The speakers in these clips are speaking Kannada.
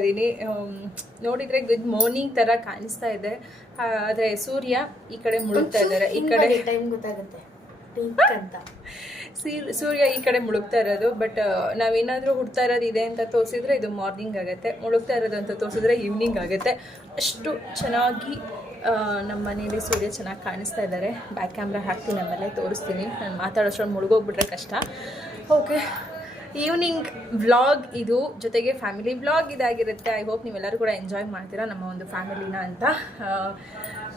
ಇದ್ದೀನಿ. ನೋಡಿದ್ರೆ ಗುಡ್ ಮಾರ್ನಿಂಗ್ ತರ ಕಾಣಿಸ್ತಾ ಇದೆ. ಆದ್ರೆ ಸೂರ್ಯ ಈ ಕಡೆ ಮುಳುಗ್ತಾ ಇದ್ದಾರೆ. ಈ ಕಡೆ ಟೈಮ್ ಗೊತ್ತಾಗುತ್ತೆ. ಅಂತ. ಸೂರ್ಯ ಈ ಕಡೆ ಮುಳುಗ್ತಾ ಇರೋದು ಬಟ್ ನಾವೇನಾದರೂ ಹುಡ್ತಾ ಇರೋದು ಇದೆ ಅಂತ ತೋರಿಸಿದ್ರೆ ಇದು ಮಾರ್ನಿಂಗ್ ಆಗುತ್ತೆ. ಮುಳುಗ್ತಾ ಇರೋದು ಅಂತ ತೋರಿಸಿದ್ರೆ ಈವ್ನಿಂಗ್ ಆಗುತ್ತೆ. ಅಷ್ಟು ಚೆನ್ನಾಗಿ ನಮ್ಮ ಮನೇಲಿ ಸೂರ್ಯ ಚೆನ್ನಾಗಿ ಕಾಣಿಸ್ತಾ ಇದ್ದಾರೆ. ಬ್ಯಾಕ್ ಕ್ಯಾಮ್ರಾ ಹಾಕ್ತೀನಿ ಆಮೇಲೆ ತೋರಿಸ್ತೀನಿ. ನಾನು ಮಾತಾಡೋಷ್ಟು ಮುಳುಗೋಗ್ಬಿಟ್ರೆ ಕಷ್ಟ. ಓಕೆ ಈವ್ನಿಂಗ್ ವ್ಲಾಗ್ ಇದು ಜೊತೆಗೆ ಫ್ಯಾಮಿಲಿ ವ್ಲಾಗ್ ಇದಾಗಿರುತ್ತೆ. ಐ ಹೋಪ್ ನೀವೆಲ್ಲರೂ ಕೂಡ ಎಂಜಾಯ್ ಮಾಡ್ತೀರಾ ನಮ್ಮ ಒಂದು ಫ್ಯಾಮಿಲಿನ ಅಂತ.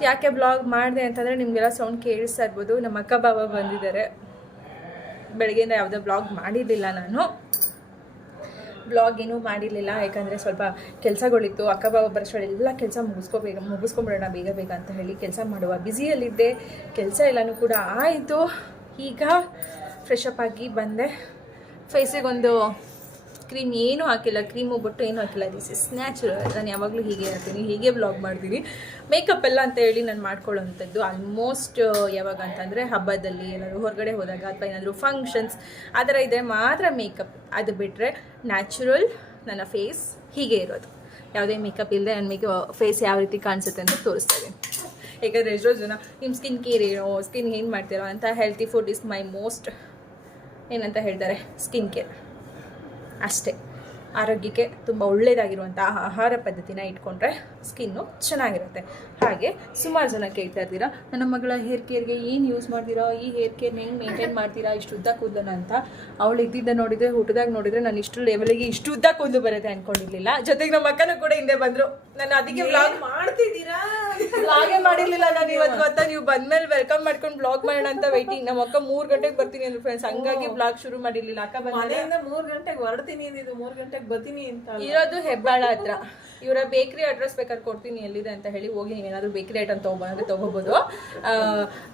ಯಾಕೆ ವ್ಲಾಗ್ ಮಾಡಿದೆ ಅಂತಂದರೆ ನಿಮಗೆಲ್ಲ ಸೌಂಡ್ ಕೇಳಿಸ್ತಾ ಇರ್ಬೋದು. ನಮ್ಮ ಅಕ್ಕ ಬಾಬ ಬಂದಿದ್ದಾರೆ. ಬೆಳಗ್ಗೆಯಿಂದ ಯಾವುದೇ ಬ್ಲಾಗ್ ಮಾಡಿರಲಿಲ್ಲ ನಾನು. ಬ್ಲಾಗ್ ಏನೂ ಮಾಡಿರಲಿಲ್ಲ. ಯಾಕಂದರೆ ಸ್ವಲ್ಪ ಕೆಲಸಗಳಿತ್ತು. ಅಕ್ಕ ಬಾಬ ಬರೋಷ್ಟರಲ್ಲಿ ಎಲ್ಲ ಕೆಲಸ ಮುಗಿಸ್ಕೋಬೇಕು ಮುಗಿಸ್ಕೊಂಬಿಡೋಣ ಬೇಗ ಬೇಗ ಅಂತ ಹೇಳಿ ಕೆಲಸ ಮಾಡುವ. ಬ್ಯುಸಿಯಲ್ಲಿದ್ದೆ ಕೆಲಸ ಎಲ್ಲನೂ ಕೂಡ ಆಯಿತು. ಈಗ ಫ್ರೆಶ್ ಅಪ್ ಆಗಿ ಬಂದೆ. ಫೇಸಿಗೊಂದು ಕ್ರೀಮ್ ಏನೂ ಹಾಕಿಲ್ಲ ಕ್ರೀಮು ಬೊಟ್ಟು ಏನೂ ಹಾಕಿಲ್ಲ. ದಿಸ್ ಇಸ್ ನ್ಯಾಚುರಲ್ ನಾನು ಯಾವಾಗಲೂ ಹೀಗೆ ಇರ್ತೀನಿ ಹೀಗೆ ಬ್ಲಾಗ್ ಮಾಡ್ತೀನಿ. ಮೇಕಪ್ ಎಲ್ಲ ಅಂತ ಹೇಳಿ ನಾನು ಮಾಡ್ಕೊಳ್ಳೋವಂಥದ್ದು. ಆಲ್ಮೋಸ್ಟ್ ಯಾವಾಗ ಅಂತಂದರೆ ಹಬ್ಬದಲ್ಲಿ ಏನಾದರೂ ಹೊರಗಡೆ ಹೋದಾಗ ಅಥವಾ ಏನಾದರೂ ಫಂಕ್ಷನ್ಸ್ ಆ ಥರ ಇದ್ದರೆ ಮಾತ್ರ ಮೇಕಪ್ ಅದು ಬಿಟ್ಟರೆ ನ್ಯಾಚುರಲ್ ನನ್ನ ಫೇಸ್ ಹೀಗೆ ಇರೋದು. ಯಾವುದೇ ಮೇಕಪ್ ಇಲ್ಲದೆ ನನ್ನ ಮೇಕ ಫೇಸ್ ಯಾವ ರೀತಿ ಕಾಣಿಸುತ್ತೆ ಅಂತ ತೋರಿಸ್ತಾ ಇದ್ದೀನಿ ಯಾಕಂದರೆ ಎಷ್ಟೋ ಜನ ನಿಮ್ಮ ಸ್ಕಿನ್ ಕೇರ್ ಏನೋ? ಸ್ಕಿನ್ ಏನು ಮಾಡ್ತೀರೋ? ಅಂತ healthy food is my most ಏನಂತ ಹೇಳ್ತಾರೆ? ಸ್ಕಿನ್ ಕೇರ್ ಅಷ್ಟೇ. ಆರೋಗ್ಯಕ್ಕೆ ತುಂಬ ಒಳ್ಳೆಯದಾಗಿರುವಂಥ ಆಹಾರ ಪದ್ಧತಿನ ಇಟ್ಕೊಂಡ್ರೆ ಸ್ಕಿನ್ನು ಚೆನ್ನಾಗಿರುತ್ತೆ. ಹಾಗೆ ಸುಮಾರು ಜನ ಕೇಳ್ತಾ ಇರ್ತೀರಾ ನನ್ನ ಮಗಳ ಹೇರ್ ಕೇರ್ಗೆ ಏನು ಯೂಸ್ ಮಾಡ್ತೀರಾ? ಈ ಹೇರ್ ಕೇರ್ನ ಹೆಂಗೆ ಮೇಂಟೈನ್ ಮಾಡ್ತೀರಾ? ಇಷ್ಟು ಉದ್ದ ಕೂದಲನ ಅಂತ? ಅವಳು ಇದ್ದಿದ್ದ ನೋಡಿದ್ರೆ ಹುಟ್ಟದಾಗ ನೋಡಿದ್ರೆ ನಾನು ಇಷ್ಟು ಲೆವೆಲಿಗೆ ಇಷ್ಟು ಉದ್ದ ಕೂದಲು ಬರುತ್ತೆ ಅನ್ಕೊಂಡಿರ್ಲಿಲ್ಲ. ಜೊತೆಗೆ ನಮ್ಮ ಅಕ್ಕನೂ ಕೂಡ ಹಿಂದೆ ಬಂದರು ನಾನು ಅದಕ್ಕೆ ಬ್ಲಾಗ್ ಮಾಡ್ತಿದ್ದೀರಾ? ಬ್ಲಾಗೇ ಮಾಡಿರಲಿಲ್ಲ ನಾನು ಇವತ್ತು ಗೊತ್ತಾ? ನೀವು ಬಂದ್ಮೇಲೆ ವೆಲ್ಕಮ್ ಮಾಡ್ಕೊಂಡು ಬ್ಲಾಗ್ ಮಾಡೋಣ ಅಂತ ವೈಟಿಂಗ್ ನಮ್ಮ ಅಕ್ಕ ಮೂರು ಗಂಟೆಗೆ ಬರ್ತೀನಿ ಅಂದ್ರೆ ಫ್ರೆಂಡ್ಸ್ ಹಂಗಾಗಿ ಬ್ಲಾಗ್ ಶುರು ಮಾಡಿರಲಿಲ್ಲ. ಅಕ್ಕ ಬಂದ ಮೂರು ಮೂರ್ ಗಂಟೆಗೆ ಹೊರಡ್ತೀನಿ ಅಂದಿದ್ದು ಮೂರ್ ಗಂಟೆಗೆ ಬರ್ತೀನಿ ಅಂತ ಇರೋದು ಹೆಬ್ಬಾಳ ಹತ್ರ. ಇವರ ಬೇಕರಿ ಅಡ್ರೆಸ್ ಬೇಕಾದ್ರೆ ಕೊಡ್ತೀನಿ ಎಲ್ಲಿದೆ ಅಂತ ಹೇಳಿ ಹೋಗಿ ಏನಾದರೂ ಬೇಕರಿ ಐಟಮ್ ತೊಗೊಬಂದ್ರೆ ತೊಗೋಬೋದು.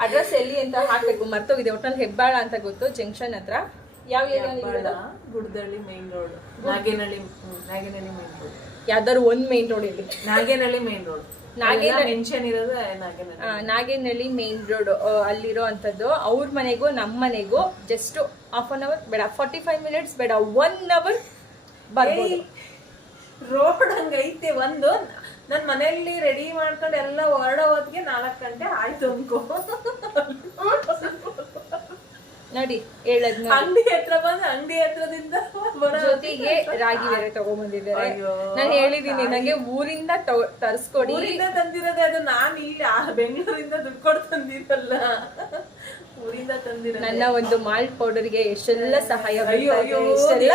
ಅಡ್ರೆಸ್ ಎಲ್ಲಿ ಅಂತ ಹಾಕಬೇಕು ಮರ್ತೋಗಿದೆ. ಒಟ್ನಲ್ಲಿ ಹೆಬ್ಬಾಳ ಅಂತ ಗೊತ್ತು ಜಂಕ್ಷನ್ ಹತ್ರ. ಯಾವ area Guddahalli main road Nagenahalli Nagenahalli Nagenahalli main road ಯಾವ್ದಾದ್ರು ಒಂದ್ ಮೇನ್ ರೋಡ್ ಇಲ್ಲಿ. Nagenahalli main road Nagenahalli main road ಅಲ್ಲಿರೋ ಅಂಥದ್ದು. ಅವ್ರ ಮನೆಗೂ ನಮ್ಮ ಮನೆಗೂ ಜಸ್ಟ್ ಹಾಫ್ ಅನ್ ಅವರ್ ಬೇಡ ಫಾರ್ಟಿ ಫೈವ್ ಮಿನಿಟ್ಸ್ ಬೇಡ ಒನ್ ಅವರ್ ಬರ್ಬೋದು. ರೋಡ್ ಹಂಗೈತೆ ಒಂದು ನನ್ನ ಮನೆಯಲ್ಲಿ ರೆಡಿ ಮಾಡ್ಕೊಂಡು ಎಲ್ಲ ಹೊರಡೋ ಹೊತ್ತಿಗೆ ನಾಲ್ಕು ಗಂಟೆ ಆಯ್ತು ಅನ್ಕೋ. ನೋಡಿ ಹೇಳದ್ ಅಂಗಡಿ ಹತ್ರ ಬಂದು ಅಂಗಡಿ ಹತ್ರದಿಂದ ಜೊತೆಗೆ ರಾಗಿ ಬೇರೆ ತಗೊಂಡ್ಬಂದಿದ್ದಾರೆ. ನಾನು ಹೇಳಿದೀನಿ ನಂಗೆ ಊರಿಂದ ತರ್ಸ್ಕೊಡಿ. ಊರಿಂದ ತಂದಿರೋದೇ ಅದು ನಾನ್ ಇಲ್ಲಿ ಆ ಬೆಂಗಳೂರಿಂದ ದುಡ್ಡು ಕೊಡ್ ತಂದಿರಲ್ಲ. ಊರಿಂದ ತಂದಿರಲ್ಲ ನನ್ನ ಒಂದು ಮಾಲ್ಟ್ ಪೌಡರ್ಗೆ ಎಷ್ಟೆಲ್ಲ ಸಹಾಯ ಅಯ್ಯೋ, ಎಷ್ಟೆಲ್ಲ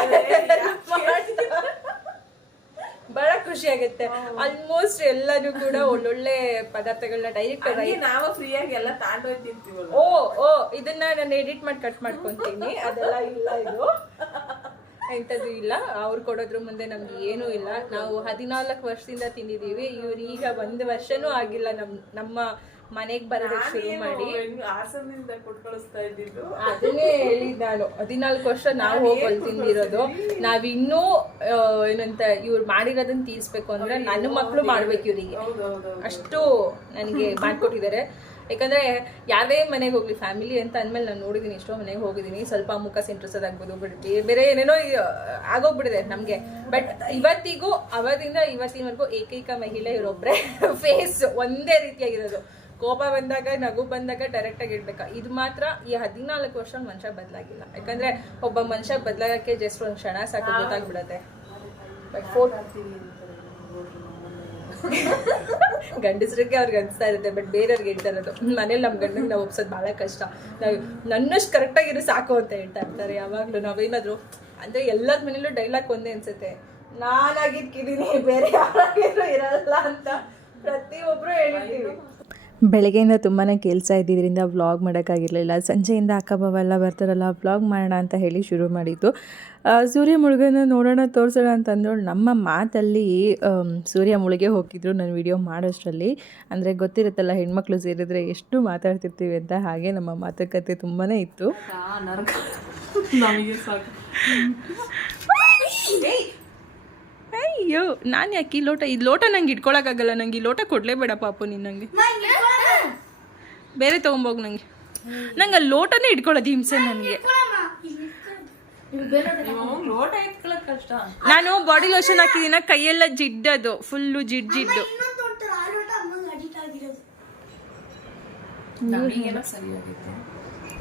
ಬಹಳ ಖುಷಿ ಆಗುತ್ತೆ. ಆಲ್ಮೋಸ್ಟ್ ಎಲ್ಲಾನು ಕೂಡ ಒಳ್ಳೊಳ್ಳೆ ಪದಾರ್ಥಗಳನ್ನ ಡೈರೆಕ್ಟ್ ಆಗಿ ನಾವು ಫ್ರೀಯಾಗಿ ಎಲ್ಲ ತಾಂಡೋಗಿ ತಿಂತೀವಿ ಓ ಓ ಇದನ್ನ ನಾನು ಎಡಿಟ್ ಮಾಡಿ ಕಟ್ ಮಾಡ್ಕೊಂತೀನಿ. ಅದೆಲ್ಲ ಇಲ್ಲ ಇದು. ಎಂಥದ್ದು ಇಲ್ಲ. ಅವ್ರು ಕೊಡೋದ್ರ ಮುಂದೆ ನಮ್ಗೆ ಏನೂ ಇಲ್ಲ. ನಾವು ಹದಿನಾಲ್ಕು ವರ್ಷದಿಂದ ತಿಂದಿದ್ದೀವಿ. ಇವ್ರು ಈಗ ಒಂದು ವರ್ಷನೂ ಆಗಿಲ್ಲ ನಮ್ ನಮ್ಮ ಮನೆಗೆ ಬರೋದಕ್ಕೆ ಶುರು ಮಾಡಿ. ಹಾಸನದಿಂದ ಇದ್ದಿದ್ದು? ಅದನ್ನೇ ಹೇಳಿದ್ ನಾನು. ಹದಿನಾಲ್ಕು ವರ್ಷ ನಾವು ಹೋಗಿ ತಿಂದಿರೋದು ನಾವಿನ್ನೂ ಏನಂತ ಇವ್ರು ಮಾಡಿರೋದನ್ನ ತೀರ್ಸ್ಬೇಕು ಅಂದ್ರೆ ನನ್ನ ಮಕ್ಕಳು ಮಾಡ್ಬೇಕು ಇವರಿಗೆ. ಅಷ್ಟು ನನಗೆ ಮಾಡ್ಕೊಟ್ಟಿದ್ದಾರೆ ಯಾಕಂದ್ರೆ ಯಾವ್ದೇ ಮನೆಗೆ ಹೋಗ್ಲಿ ಫ್ಯಾಮಿಲಿ ಅಂತ ಅಂದ್ಮೇಲೆ ನಾನು ನೋಡಿದೀನಿ ಎಷ್ಟೋ ಮನೆಗೆ ಹೋಗಿದ್ದೀನಿ ಸ್ವಲ್ಪ ಮುಖ ಸೆಂಟ್ರಸದ್ ಆಗ್ಬೋದು ಬಟ್ ಬೇರೆ ಏನೇನೋ ಆಗೋಗ್ಬಿಡಿದೆ ನಮ್ಗೆ ನಮಗೆ. ಬಟ್ ಇವತ್ತಿಗೂ ಅವರಿಂದ ಇವತ್ತಿನವರೆಗೂ ಏಕೈಕ ಮಹಿಳೆ ಇವರೊಬ್ಬರೇ ಫೇಸ್ ಒಂದೇ ರೀತಿಯಾಗಿರೋದು. ಕೋಪ ಬಂದಾಗ ನಗು ಬಂದಾಗ ಡೈರೆಕ್ಟ್ ಆಗಿ ಇಡ್ಬೇಕಾ? ಇದು ಮಾತ್ರ ಈ ಹದಿನಾಲ್ಕು ವರ್ಷ ಮನುಷ್ಯ ಬದಲಾಗಿಲ್ಲ. ಯಾಕಂದ್ರೆ ಒಬ್ಬ ಮನುಷ್ಯ ಬದಲಾಗಕ್ಕೆ ಜಸ್ಟ್ ಒಂದು ಕ್ಷಣ ಸಾಕು ಗೊತ್ತಾಗ್ಬಿಡತ್ತೆ. ಬಟ್ ಗಂಡಸ್ರಿಗೆ ಅವ್ರಿಗೆ ಅನಿಸ್ತಾ ಇರುತ್ತೆ ಬಟ್ ಬೇರೆಯವ್ರಿಗೆ ಹೇಳ್ತಾ ಇರೋದು. ಮನೇಲಿ ನಮ್ಮ ಗಂಡನಿಗೆ ನಾವು ಒಪ್ಸೋದು ಭಾಳ ಕಷ್ಟ. ನಾವು ನನ್ನಷ್ಟು ಕರೆಕ್ಟಾಗಿರೋ ಸಾಕು ಅಂತ ಹೇಳ್ತಾ ಇರ್ತಾರೆ. ಯಾವಾಗಲೂ ನಾವೇನಾದರೂ ಅಂದರೆ ಎಲ್ಲರ ಮನೇಲೂ ಡೈಲಾಗ್ ಒಂದೇ ಅನ್ಸುತ್ತೆ. ನಾನಾಗಿದ್ಕಿದ್ದೀನಿ ಬೇರೆ ಯಾರಾಗಿದ್ರು ಇರಲ್ಲ ಅಂತ ಪ್ರತಿಯೊಬ್ಬರು ಹೇಳಿರ್ತೀವಿ ಬೆಳಗ್ಗೆಯಿಂದ ತುಂಬಾ ಕೆಲಸ ಇದ್ದಿದ್ದರಿಂದ ವ್ಲಾಗ್ ಮಾಡೋಕ್ಕಾಗಿರಲಿಲ್ಲ. ಸಂಜೆಯಿಂದ ಅಕ್ಕಬಾವ ಎಲ್ಲ ಬರ್ತಾರಲ್ಲ ವ್ಲಾಗ್ ಮಾಡೋಣ ಅಂತ ಹೇಳಿ ಶುರು ಮಾಡಿದ್ದು. ಸೂರ್ಯ ಮುಳುಗನ ನೋಡೋಣ ತೋರಿಸೋಣ ಅಂತಂದ್ರು ನಮ್ಮ ಮಾತಲ್ಲಿ ಸೂರ್ಯ ಮುಳುಗೆ ಹೋಗಿದ್ರು ನಾನು ವಿಡಿಯೋ ಮಾಡೋಷ್ಟರಲ್ಲಿ. ಅಂದರೆ ಗೊತ್ತಿರುತ್ತಲ್ಲ ಹೆಣ್ಮಕ್ಳು ಸೇರಿದ್ರೆ ಎಷ್ಟು ಮಾತಾಡ್ತಿರ್ತೀವಿ ಅಂತ ಹಾಗೆ ನಮ್ಮ ಮಾತುಕತೆ ತುಂಬಾ ಇತ್ತು. ಅಯ್ಯೋ ನಾನು ಯಾಕೆ ಈ ಲೋಟ ಈ ಲೋಟ ನಂಗೆ ಇಟ್ಕೊಳಕ್ಕಾಗಲ್ಲ ನಂಗೆ ಈ ಲೋಟ ಕೊಡ್ಲೇಬೇಡ ಪಾಪು ನೀನು ನಂಗೆ. ಬೇರೆ ತಗೊಂಬೋಗ ನಂಗೆ. ನಂಗೆ ಅಲ್ಲಿ ಲೋಟನೇ ಇಟ್ಕೊಳ್ಳೋದು ಹಿಂಸೆ ನನಗೆ. ನಾನು ಬಾಡಿ ಲೋಷನ್ ಹಾಕಿದಿನ ಕೈಯೆಲ್ಲ ಜಿಡ್ಡದು ಫುಲ್ಲು ಜಿಡ್ ಜಿಡ್ಡು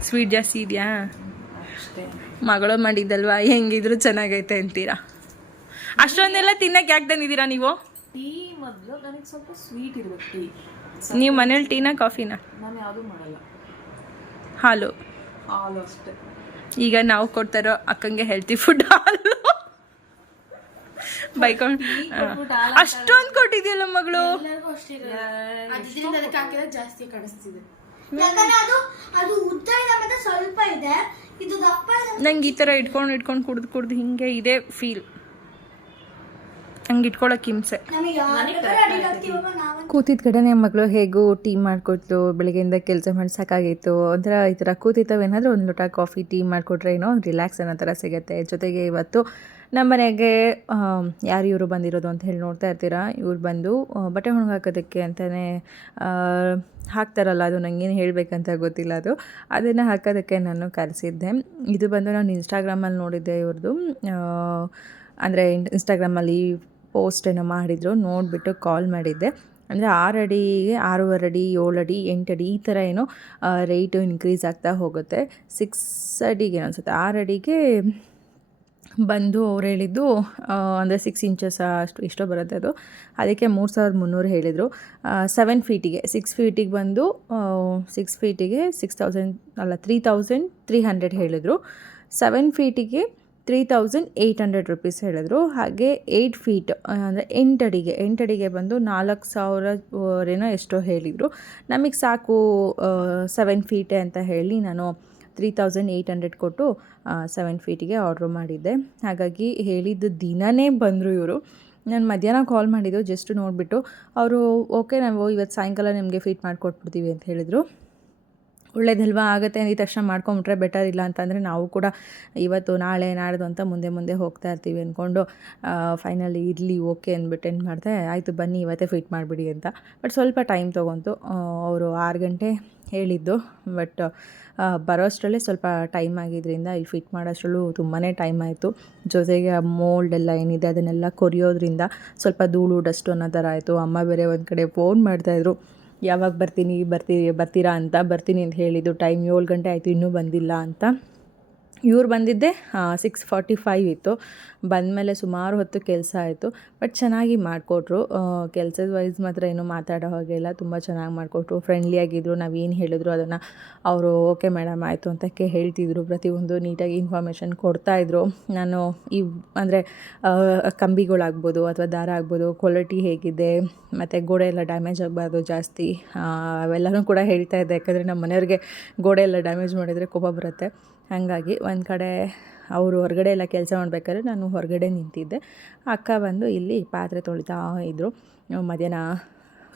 ಸ್ವೀಟ್ ಜಾಸ್ತಿ ಇದೆಯಾ? ಮಗಳು ಮಾಡಿದ್ದಲ್ವಾ? ಹೆಂಗಿದ್ರು ಚೆನ್ನಾಗೈತೆ ಅಂತೀರಾ? ಅಷ್ಟೊಂದೆಲ್ಲ ತಿನ್ನಕ್ಕೆ ಯಾಕೆ ತಂದಿದ್ದೀರಾ ನೀವು? ಟೀ ಮೊದಲು ನನಗೆ ಸ್ವಲ್ಪ ಸ್ವೀಟ್ ಇರಬೇಕು ಟೀ. ನೀವು ಮನೇಲಿ ಟೀನಾ ಕಾಫಿನಾ? ನಾನು ಯಾವುದು ಮಾಡಲ್ಲ. ಹಾಲು. ಹಾಲು ಅಷ್ಟೇ. ಈಗ ನಾವು ಕೊಡ್ತಾರೋ ಅಕ್ಕಂಗೆ ಹೆಲ್ತಿ ಫುಡ್ ಹಾಲು. ಬೈಕೊಂಡು ಅಷ್ಟೊಂದು ಕೊಟ್ಟಿದ್ಯಲ್ಲ ಮಗಳು? ಎಲ್ಲರಿಗೂ ಅಷ್ಟೇ ಇರೋದು. ಅದಕ್ಕೆ ಜಾಸ್ತಿ ಕಾಣಿಸ್ತಿದೆ. ಯಾಕಂದ್ರೆ ಅದು ಅದು ಉದ್ದ ಇದೆ ಸ್ವಲ್ಪ ಇದೆ. ಇದು ದಪ್ಪ ಇದೆ. ನಂಗೆ ಈ ತರ ಇಟ್ಕೊಂಡು ಇಟ್ಕೊಂಡು ಕುಡ್ದು ಕುಡ್ದು ಹಿಂಗೆ ಇದೆ ಫೀಲ್ ಹಂಗೆ ಇಟ್ಕೊಳಕ್ಕೆ ಹಿಂಸೆ. ನಮಗೆ ಕಡೆ ಕೂತಿದ್ದ ಕಡೆನೇ ಮಗಳು ಹೇಗೂ ಟೀ ಮಾಡಿಕೊಟ್ಲು ಬೆಳಗ್ಗೆಯಿಂದ ಕೆಲಸ ಮಾಡಿ ಸಾಕಾಗಿತ್ತು ಒಂಥರ ಈ ಥರ ಕೂತಿತ್ತವೇನಾದರೂ ಒಂದು ಲೋಟ ಕಾಫಿ ಟೀ ಮಾಡಿಕೊಟ್ರೆ ಏನೋ ರಿಲ್ಯಾಕ್ಸ್ ಅನ್ನೋ ಥರ ಸಿಗುತ್ತೆ. ಜೊತೆಗೆ ಇವತ್ತು ನಮ್ಮ ಮನೆಗೆ ಯಾರು ಇವರು ಬಂದಿರೋದು ಅಂತ ಹೇಳಿ ನೋಡ್ತಾ ಇರ್ತೀರಾ? ಇವ್ರು ಬಂದು ಬಟ್ಟೆ ಒಣಗಾಕೋದಕ್ಕೆ ಅಂತಲೇ ಹಾಕ್ತಾರಲ್ಲ ಅದು ನನಗೇನು ಹೇಳಬೇಕಂತ ಗೊತ್ತಿಲ್ಲ ಅದು. ಅದನ್ನು ಹಾಕೋದಕ್ಕೆ ನಾನು ಕರೆಸಿದ್ದೆ. ಇದು ಬಂದು ನಾನು ಇನ್ಸ್ಟಾಗ್ರಾಮಲ್ಲಿ ನೋಡಿದ್ದೆ ಇವ್ರದ್ದು ಅಂದರೆ ಇನ್ಸ್ಟಾಗ್ರಾಮಲ್ಲಿ ಪೋಸ್ಟ್ ಏನೋ ಮಾಡಿದರು, ನೋಡಿಬಿಟ್ಟು ಕಾಲ್ ಮಾಡಿದ್ದೆ. ಅಂದರೆ ಆರು ಅಡಿಗೆ ಆರೂವರೆ ಅಡಿ, ಏಳು ಅಡಿ, ಎಂಟು ಅಡಿ ಈ ಥರ ಏನೋ ರೇಟು ಇನ್ಕ್ರೀಸ್ ಆಗ್ತಾ ಹೋಗುತ್ತೆ. ಸಿಕ್ಸ್ ಅಡಿಗೆ ಅನಿಸುತ್ತೆ. ಆರು ಅಡಿಗೆ ಬಂದು ಅವ್ರು ಹೇಳಿದ್ದು ಅಂದರೆ ಸಿಕ್ಸ್ ಇಂಚಸ್ ಅಷ್ಟು, ಎಷ್ಟೋ ಬರುತ್ತೆ ಅದು. ಅದಕ್ಕೆ ಮೂರು ಸಾವಿರದ ಮುನ್ನೂರು ಹೇಳಿದರು. ಸೆವೆನ್ ಫೀಟಿಗೆ ಸಿಕ್ಸ್ ಫೀಟಿಗೆ ಬಂದು ಸಿಕ್ಸ್ ಫೀಟಿಗೆ ಸಿಕ್ಸ್ ತೌಸಂಡ್ ಅಲ್ಲ ತ್ರೀ ತೌಸಂಡ್ ತ್ರೀ ಹಂಡ್ರೆಡ್ ಹೇಳಿದರು. Seven ಫೀಟಿಗೆ three thousand eight hundred rupees ಹೇಳಿದ್ರು. ಹಾಗೆ ಏಯ್ಟ್ ಫೀಟ್ ಅಂದರೆ ಎಂಟಡಿಗೆ ಎಂಟಡಿಗೆ ಬಂದು ನಾಲ್ಕು ಸಾವಿರವರೆನೋ ಎಷ್ಟೋ ಹೇಳಿದರು. ನಮಗೆ ಸಾಕು ಸೆವೆನ್ ಫೀಟೇ ಅಂತ ಹೇಳಿ ನಾನು ತ್ರೀ ತೌಸಂಡ್ ಏಯ್ಟ್ ಹಂಡ್ರೆಡ್ ಕೊಟ್ಟು ಸೆವೆನ್ ಫೀಟಿಗೆ ಆರ್ಡ್ರ್ ಮಾಡಿದ್ದೆ. ಹಾಗಾಗಿ ಹೇಳಿದ ದಿನವೇ ಬಂದರು ಇವರು. ನಾನು ಮಧ್ಯಾಹ್ನ ಕಾಲ್ ಮಾಡಿದ್ದು ಜಸ್ಟ್ ನೋಡಿಬಿಟ್ಟು, ಅವರು ಓಕೆ ನಾವು ಇವತ್ತು ಸಾಯಂಕಾಲ ನಿಮಗೆ ಫೀಟ್ ಮಾಡಿಕೊಟ್ಬಿಡ್ತೀವಿ ಅಂತ ಹೇಳಿದರು. ಒಳ್ಳೇದಲ್ವಾ ಆಗುತ್ತೆ ಅಂದಿದ ತಕ್ಷಣ ಮಾಡ್ಕೊಂಬಿಟ್ರೆ ಬೆಟರ್ ಇಲ್ಲ ಅಂತಂದರೆ ನಾವು ಕೂಡ ಇವತ್ತು ನಾಳೆ, ನಾಡ್ದು ಅಂತ ಮುಂದೆ ಮುಂದೆ ಹೋಗ್ತಾ ಇರ್ತೀವಿ ಅಂದ್ಕೊಂಡು ಫೈನಲಿ ಇರಲಿ ಓಕೆ ಅಂದ್ಬಿಟ್ಟು ಏನು ಮಾಡಿದೆ, ಆಯಿತು ಬನ್ನಿ, ಇವತ್ತೇ ಫಿಟ್ ಮಾಡಿಬಿಡಿ ಅಂತ. ಬಟ್ ಸ್ವಲ್ಪ ಟೈಮ್ ತೊಗೊಂತು ಅವರು ಆರು ಗಂಟೆ ಹೇಳಿದ್ದು ಬಟ್ ಬರೋಷ್ಟರಲ್ಲೇ ಸ್ವಲ್ಪ ಟೈಮ್ ಆಗಿದ್ದರಿಂದ ಇಲ್ಲಿ ಫಿಟ್ ಮಾಡೋಷ್ಟರಲ್ಲೂ ತುಂಬಾ ಟೈಮ್ ಆಯಿತು. ಜೊತೆಗೆ ಆ ಮೋಲ್ಡ್ ಎಲ್ಲ ಏನಿದೆ ಅದನ್ನೆಲ್ಲ ಕೊರಿಯೋದ್ರಿಂದ ಸ್ವಲ್ಪ ಧೂಳು ಡಸ್ಟು ಅನ್ನೋ ಥರ ಆಯಿತು. ಅಮ್ಮ ಬೇರೆ ಒಂದು ಕಡೆ ಫೋನ್ ಮಾಡ್ತಾಯಿದ್ರು ಯಾವಾಗ ಬರ್ತೀನಿ, ಬರ್ತೀ, ಬರ್ತೀರಾ ಅಂತ, ಬರ್ತೀನಿ ಅಂತ ಹೇಳಿದ್ದು, ಟೈಮ್ ಏಳು ಗಂಟೆ ಆಯಿತು, ಇನ್ನೂ ಬಂದಿಲ್ಲ ಅಂತ. ಇವ್ರು ಬಂದಿದ್ದೆ ಸಿಕ್ಸ್ ಫಾರ್ಟಿ ಫೈವ್ ಇತ್ತು. ಬಂದಮೇಲೆ ಸುಮಾರು ಹೊತ್ತು ಕೆಲಸ ಆಯಿತು. ಬಟ್ ಚೆನ್ನಾಗಿ ಮಾಡಿಕೊಟ್ರು. ಕೆಲಸದ ವೈಸ್ ಮಾತ್ರ ಏನೂ ಮಾತಾಡೋ ಹಾಗೆ ಇಲ್ಲ. ತುಂಬ ಚೆನ್ನಾಗಿ ಮಾಡಿಕೊಟ್ರು. ಫ್ರೆಂಡ್ಲಿ ಆಗಿದ್ರು. ನಾವು ಏನು ಹೇಳಿದ್ರು ಅದನ್ನು ಅವರು ಓಕೆ ಮೇಡಮ್ ಆಯಿತು ಅಂತ ಕೇ ಹೇಳ್ತಿದ್ರು ಪ್ರತಿಯೊಂದು ನೀಟಾಗಿ ಇನ್ಫಾರ್ಮೇಷನ್ ಕೊಡ್ತಾಯಿದ್ರು ನಾನು ಈ, ಅಂದರೆ ಕಂಬಿಗಳಾಗ್ಬೋದು ಅಥವಾ ದಾರ ಆಗ್ಬೋದು ಕ್ವಾಲಿಟಿ ಹೇಗಿದೆ, ಮತ್ತು ಗೋಡೆ ಎಲ್ಲ ಡ್ಯಾಮೇಜ್ ಆಗಬಾರ್ದು ಜಾಸ್ತಿ ಅವೆಲ್ಲನೂ ಕೂಡ ಹೇಳ್ತಾ ಇದ್ದೆ. ಯಾಕಂದರೆ ನಮ್ಮ ಮನೆಯವ್ರಿಗೆ ಗೋಡೆ ಎಲ್ಲ ಡ್ಯಾಮೇಜ್ ಮಾಡಿದರೆ ಕೋಪ ಬರುತ್ತೆ. ಹಾಗಾಗಿ ಒಂದು ಕಡೆ ಅವರು ಹೊರಗಡೆ ಎಲ್ಲ ಕೆಲಸ ಮಾಡಬೇಕಾದ್ರೆ ನಾನು ಹೊರಗಡೆ ನಿಂತಿದ್ದೆ. ಅಕ್ಕ ಬಂದು ಇಲ್ಲಿ ಪಾತ್ರೆ ತೊಳಿತಾ ಇದ್ದರು ಮಧ್ಯಾಹ್ನ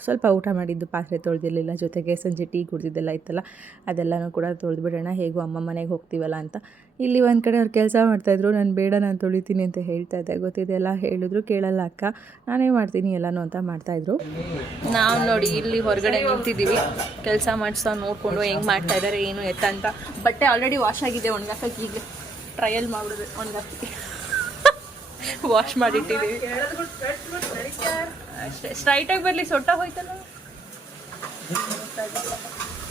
ಸ್ವಲ್ಪ ಊಟ ಮಾಡಿದ್ದು, ಪಾತ್ರೆ ತೊಳೆದಿರಲಿಲ್ಲ, ಜೊತೆಗೆ ಸಂಜೆ ಟೀ ಕುಡ್ದಿದ್ದೆಲ್ಲ ಇತ್ತಲ್ಲ, ಅದೆಲ್ಲನೂ ಕೂಡ ತೊಳೆದ್ಬಿಡೋಣ, ಹೇಗೂ ಅಮ್ಮ ಮನೆಗೆ ಹೋಗ್ತೀವಲ್ಲ ಅಂತ. ಇಲ್ಲಿ ಒಂದು ಕಡೆ ಅವ್ರು ಕೆಲಸ ಮಾಡ್ತಾಯಿದ್ರು ನಾನು ಬೇಡ, ನಾನು ತೊಳಿತೀನಿ ಅಂತ ಹೇಳ್ತಾ ಇದ್ದೆ. ಗೊತ್ತಿದೆಲ್ಲ ಹೇಳಿದ್ರು, ಕೇಳಲ್ಲ ಅಕ್ಕ. ನಾನೇ ಮಾಡ್ತೀನಿ ಎಲ್ಲನೂ ಅಂತ ಮಾಡ್ತಾಯಿದ್ರು ನಾವು ನೋಡಿ, ಇಲ್ಲಿ ಹೊರಗಡೆ ನಿಂತಿದ್ದೀವಿ. ಕೆಲಸ ಮಾಡಿಸೋ ನೋಡಿಕೊಂಡು ಹೆಂಗೆ ಮಾಡ್ತಾ ಇದ್ದಾರೆ ಏನು ಎತ್ತ ಅಂತ. ಬಟ್ಟೆ ಆಲ್ರೆಡಿ ವಾಶ್ ಆಗಿದೆ ಒಣಗಾಕಕ್ಕೆ ಈಗ ಟ್ರಯಲ್ ಮಾಡಿದ್ರೆ ಒಣಗಾಕಿ ವಾಶ್ ಮಾಡಿಟ್ಟಿದ್ದೀವಿ. ಅಷ್ಟೇ. ಸ್ಟ್ರೈಟಾಗಿ ಬರಲಿ ಸೊಟ್ಟ ಹೋಯ್ತಲ್ಲ.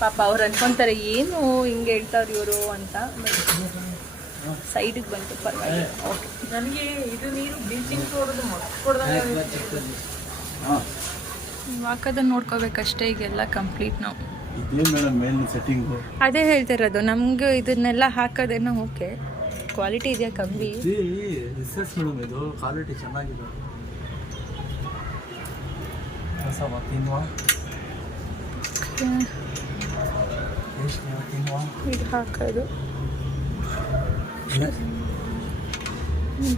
ಪಾಪ ಅವ್ರು ಅನ್ಕೊಂತಾರೆ ಏನು ಹಿಂಗೆ ಹೇಳ್ತಾವ್ರಿ ಇವರು ಅಂತ. ಸೈಡಿಗೆ ಬಂತು ಪರವಾಗಿಲ್ಲ. ಓಕೆ ನನಗೆ ಇದು ನೀರು ಬ್ಲೀಚಿಂಗ್ ಹಾಕೋದನ್ನ ನೋಡ್ಕೋಬೇಕಷ್ಟೇ ಈಗೆಲ್ಲ ಕಂಪ್ಲೀಟ್ ನಾವು. ಇದೇ ಮೇಡಮ್ ಮೇನ್ ಸೆಟ್ಟಿಂಗು ಅದೇ ಹೇಳ್ತಿರೋದು ನಮ್ಗೆ ಇದನ್ನೆಲ್ಲ ಹಾಕೋದೇನೋ ಓಕೆ. ಕ್ವಾಲಿಟಿ ಇದೆಯಾ ಕಮ್ಮಿ? ರಿಸರ್ಚ್ ಮೇಡಮ್ ಇದು ಕ್ವಾಲಿಟಿ ಚೆನ್ನಾಗಿದೆ. ಹೊಸ ತಿನ್ನುವ ಎಷ್ಟು ತಿನ್ನುವ ಇದು ಹಾಕೋದು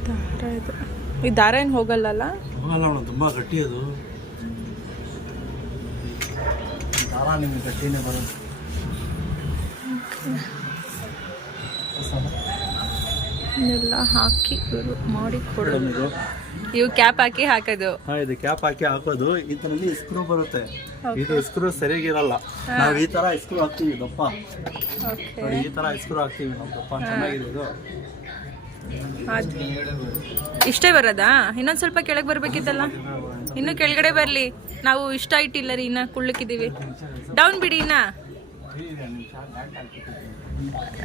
ದಾರ ಇದು ಈ ದಾರ ಏನು ಹೋಗಲ್ಲಲ್ಲ ಹೋಗಲ್ಲ ಮೇಡಮ್ ತುಂಬ ಗಟ್ಟಿ ಅದು. ದಾರ ನಿಮಗೆ ಗಟ್ಟಿನೇ ಬರೋದು ಎಲ್ಲ ಹಾಕಿ ಮಾಡಿ ಕೊಡೋದು ಇವು ಕ್ಯಾಪ್ ಹಾಕಿ ಹಾಕೋದು. ಹಾ ಇದು ಕ್ಯಾಪ್ ಹಾಕಿ ಹಾಕೋದು. ಇದರಲ್ಲಿ ಸ್ಕ್ರೂ ಬರುತ್ತೆ. ಇದು ಸ್ಕ್ರೂ ಸರಿಯಾಗಿರಲ್ಲ ನಾವು ಈ ತರ ಸ್ಕ್ರೂ ಹಾಕ್ತೀವಿ ದಪ್ಪ. ನೋಡಿ ಈ ತರ ಸ್ಕ್ರೂ ಹಾಕ್ತೀವಿ ನಾವು ದಪ್ಪ. ಚೆನ್ನಾಗಿದೆ ಇದು. ಇಷ್ಟೇ ಬರೋದಾ? ಇನ್ನೊಂದು ಸ್ವಲ್ಪ ಕೆಳಗೆ ಬರಬೇಕಿತ್ತಲ್ಲ? ಇನ್ನು ಕೆಳಗಡೆ ಬರಲಿ. ನಾವು ಇಷ್ಟ ಇಟ್ಟಿಲ್ಲ ರೀ ಇನ್ನ ಕುಳ್ಳಕ್ಕಿದ್ದೀವಿ. ಡೌನ್ ಬಿಡಿ ಇನ್ನ.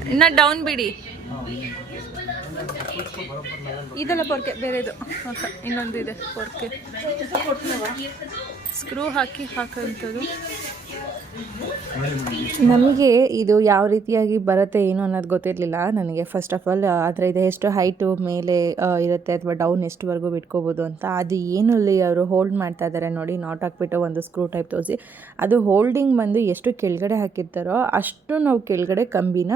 ಇನ್ನ ಡೌನ್ ಬಿಡಿ. ಇದೆಲ್ಲ ಪೊರ್ಕೆ ಬೇರೆದು ಇನ್ನೊಂದು ಇದೆ ಪೊರ್ಕೆ ಸ್ಕ್ರೂ ಹಾಕಿ ಹಾಕೋಂಥದ್ದು ನಮಗೆ ಇದು ಯಾವ ರೀತಿಯಾಗಿ ಬರುತ್ತೆ ಏನು ಅನ್ನೋದು ಗೊತ್ತಿರಲಿಲ್ಲ. ನನಗೆ ಫಸ್ಟ್ ಆಫ್ ಆಲ್ ಆದರೆ ಇದು. ಎಷ್ಟು ಹೈಟು ಮೇಲೆ ಇರುತ್ತೆ ಅಥವಾ ಡೌನ್ ಎಷ್ಟುವರೆಗೂ ಬಿಟ್ಕೋಬೋದು ಅಂತ. ಅದು ಏನು ಅಲ್ಲಿ ಅವರು ಹೋಲ್ಡ್ ಮಾಡ್ತಾ ಇದ್ದಾರೆ ನೋಡಿ ನಾಟ್ ಹಾಕ್ಬಿಟ್ಟು ಒಂದು ಸ್ಕ್ರೂ ಟೈಪ್ ತೋರಿಸಿ. ಅದು ಹೋಲ್ಡಿಂಗ್ ಬಂದು ಎಷ್ಟು ಕೆಳಗಡೆ ಹಾಕಿರ್ತಾರೋ ಅಷ್ಟು ನಾವು ಕೆಳಗಡೆ ಕಂಬಿನ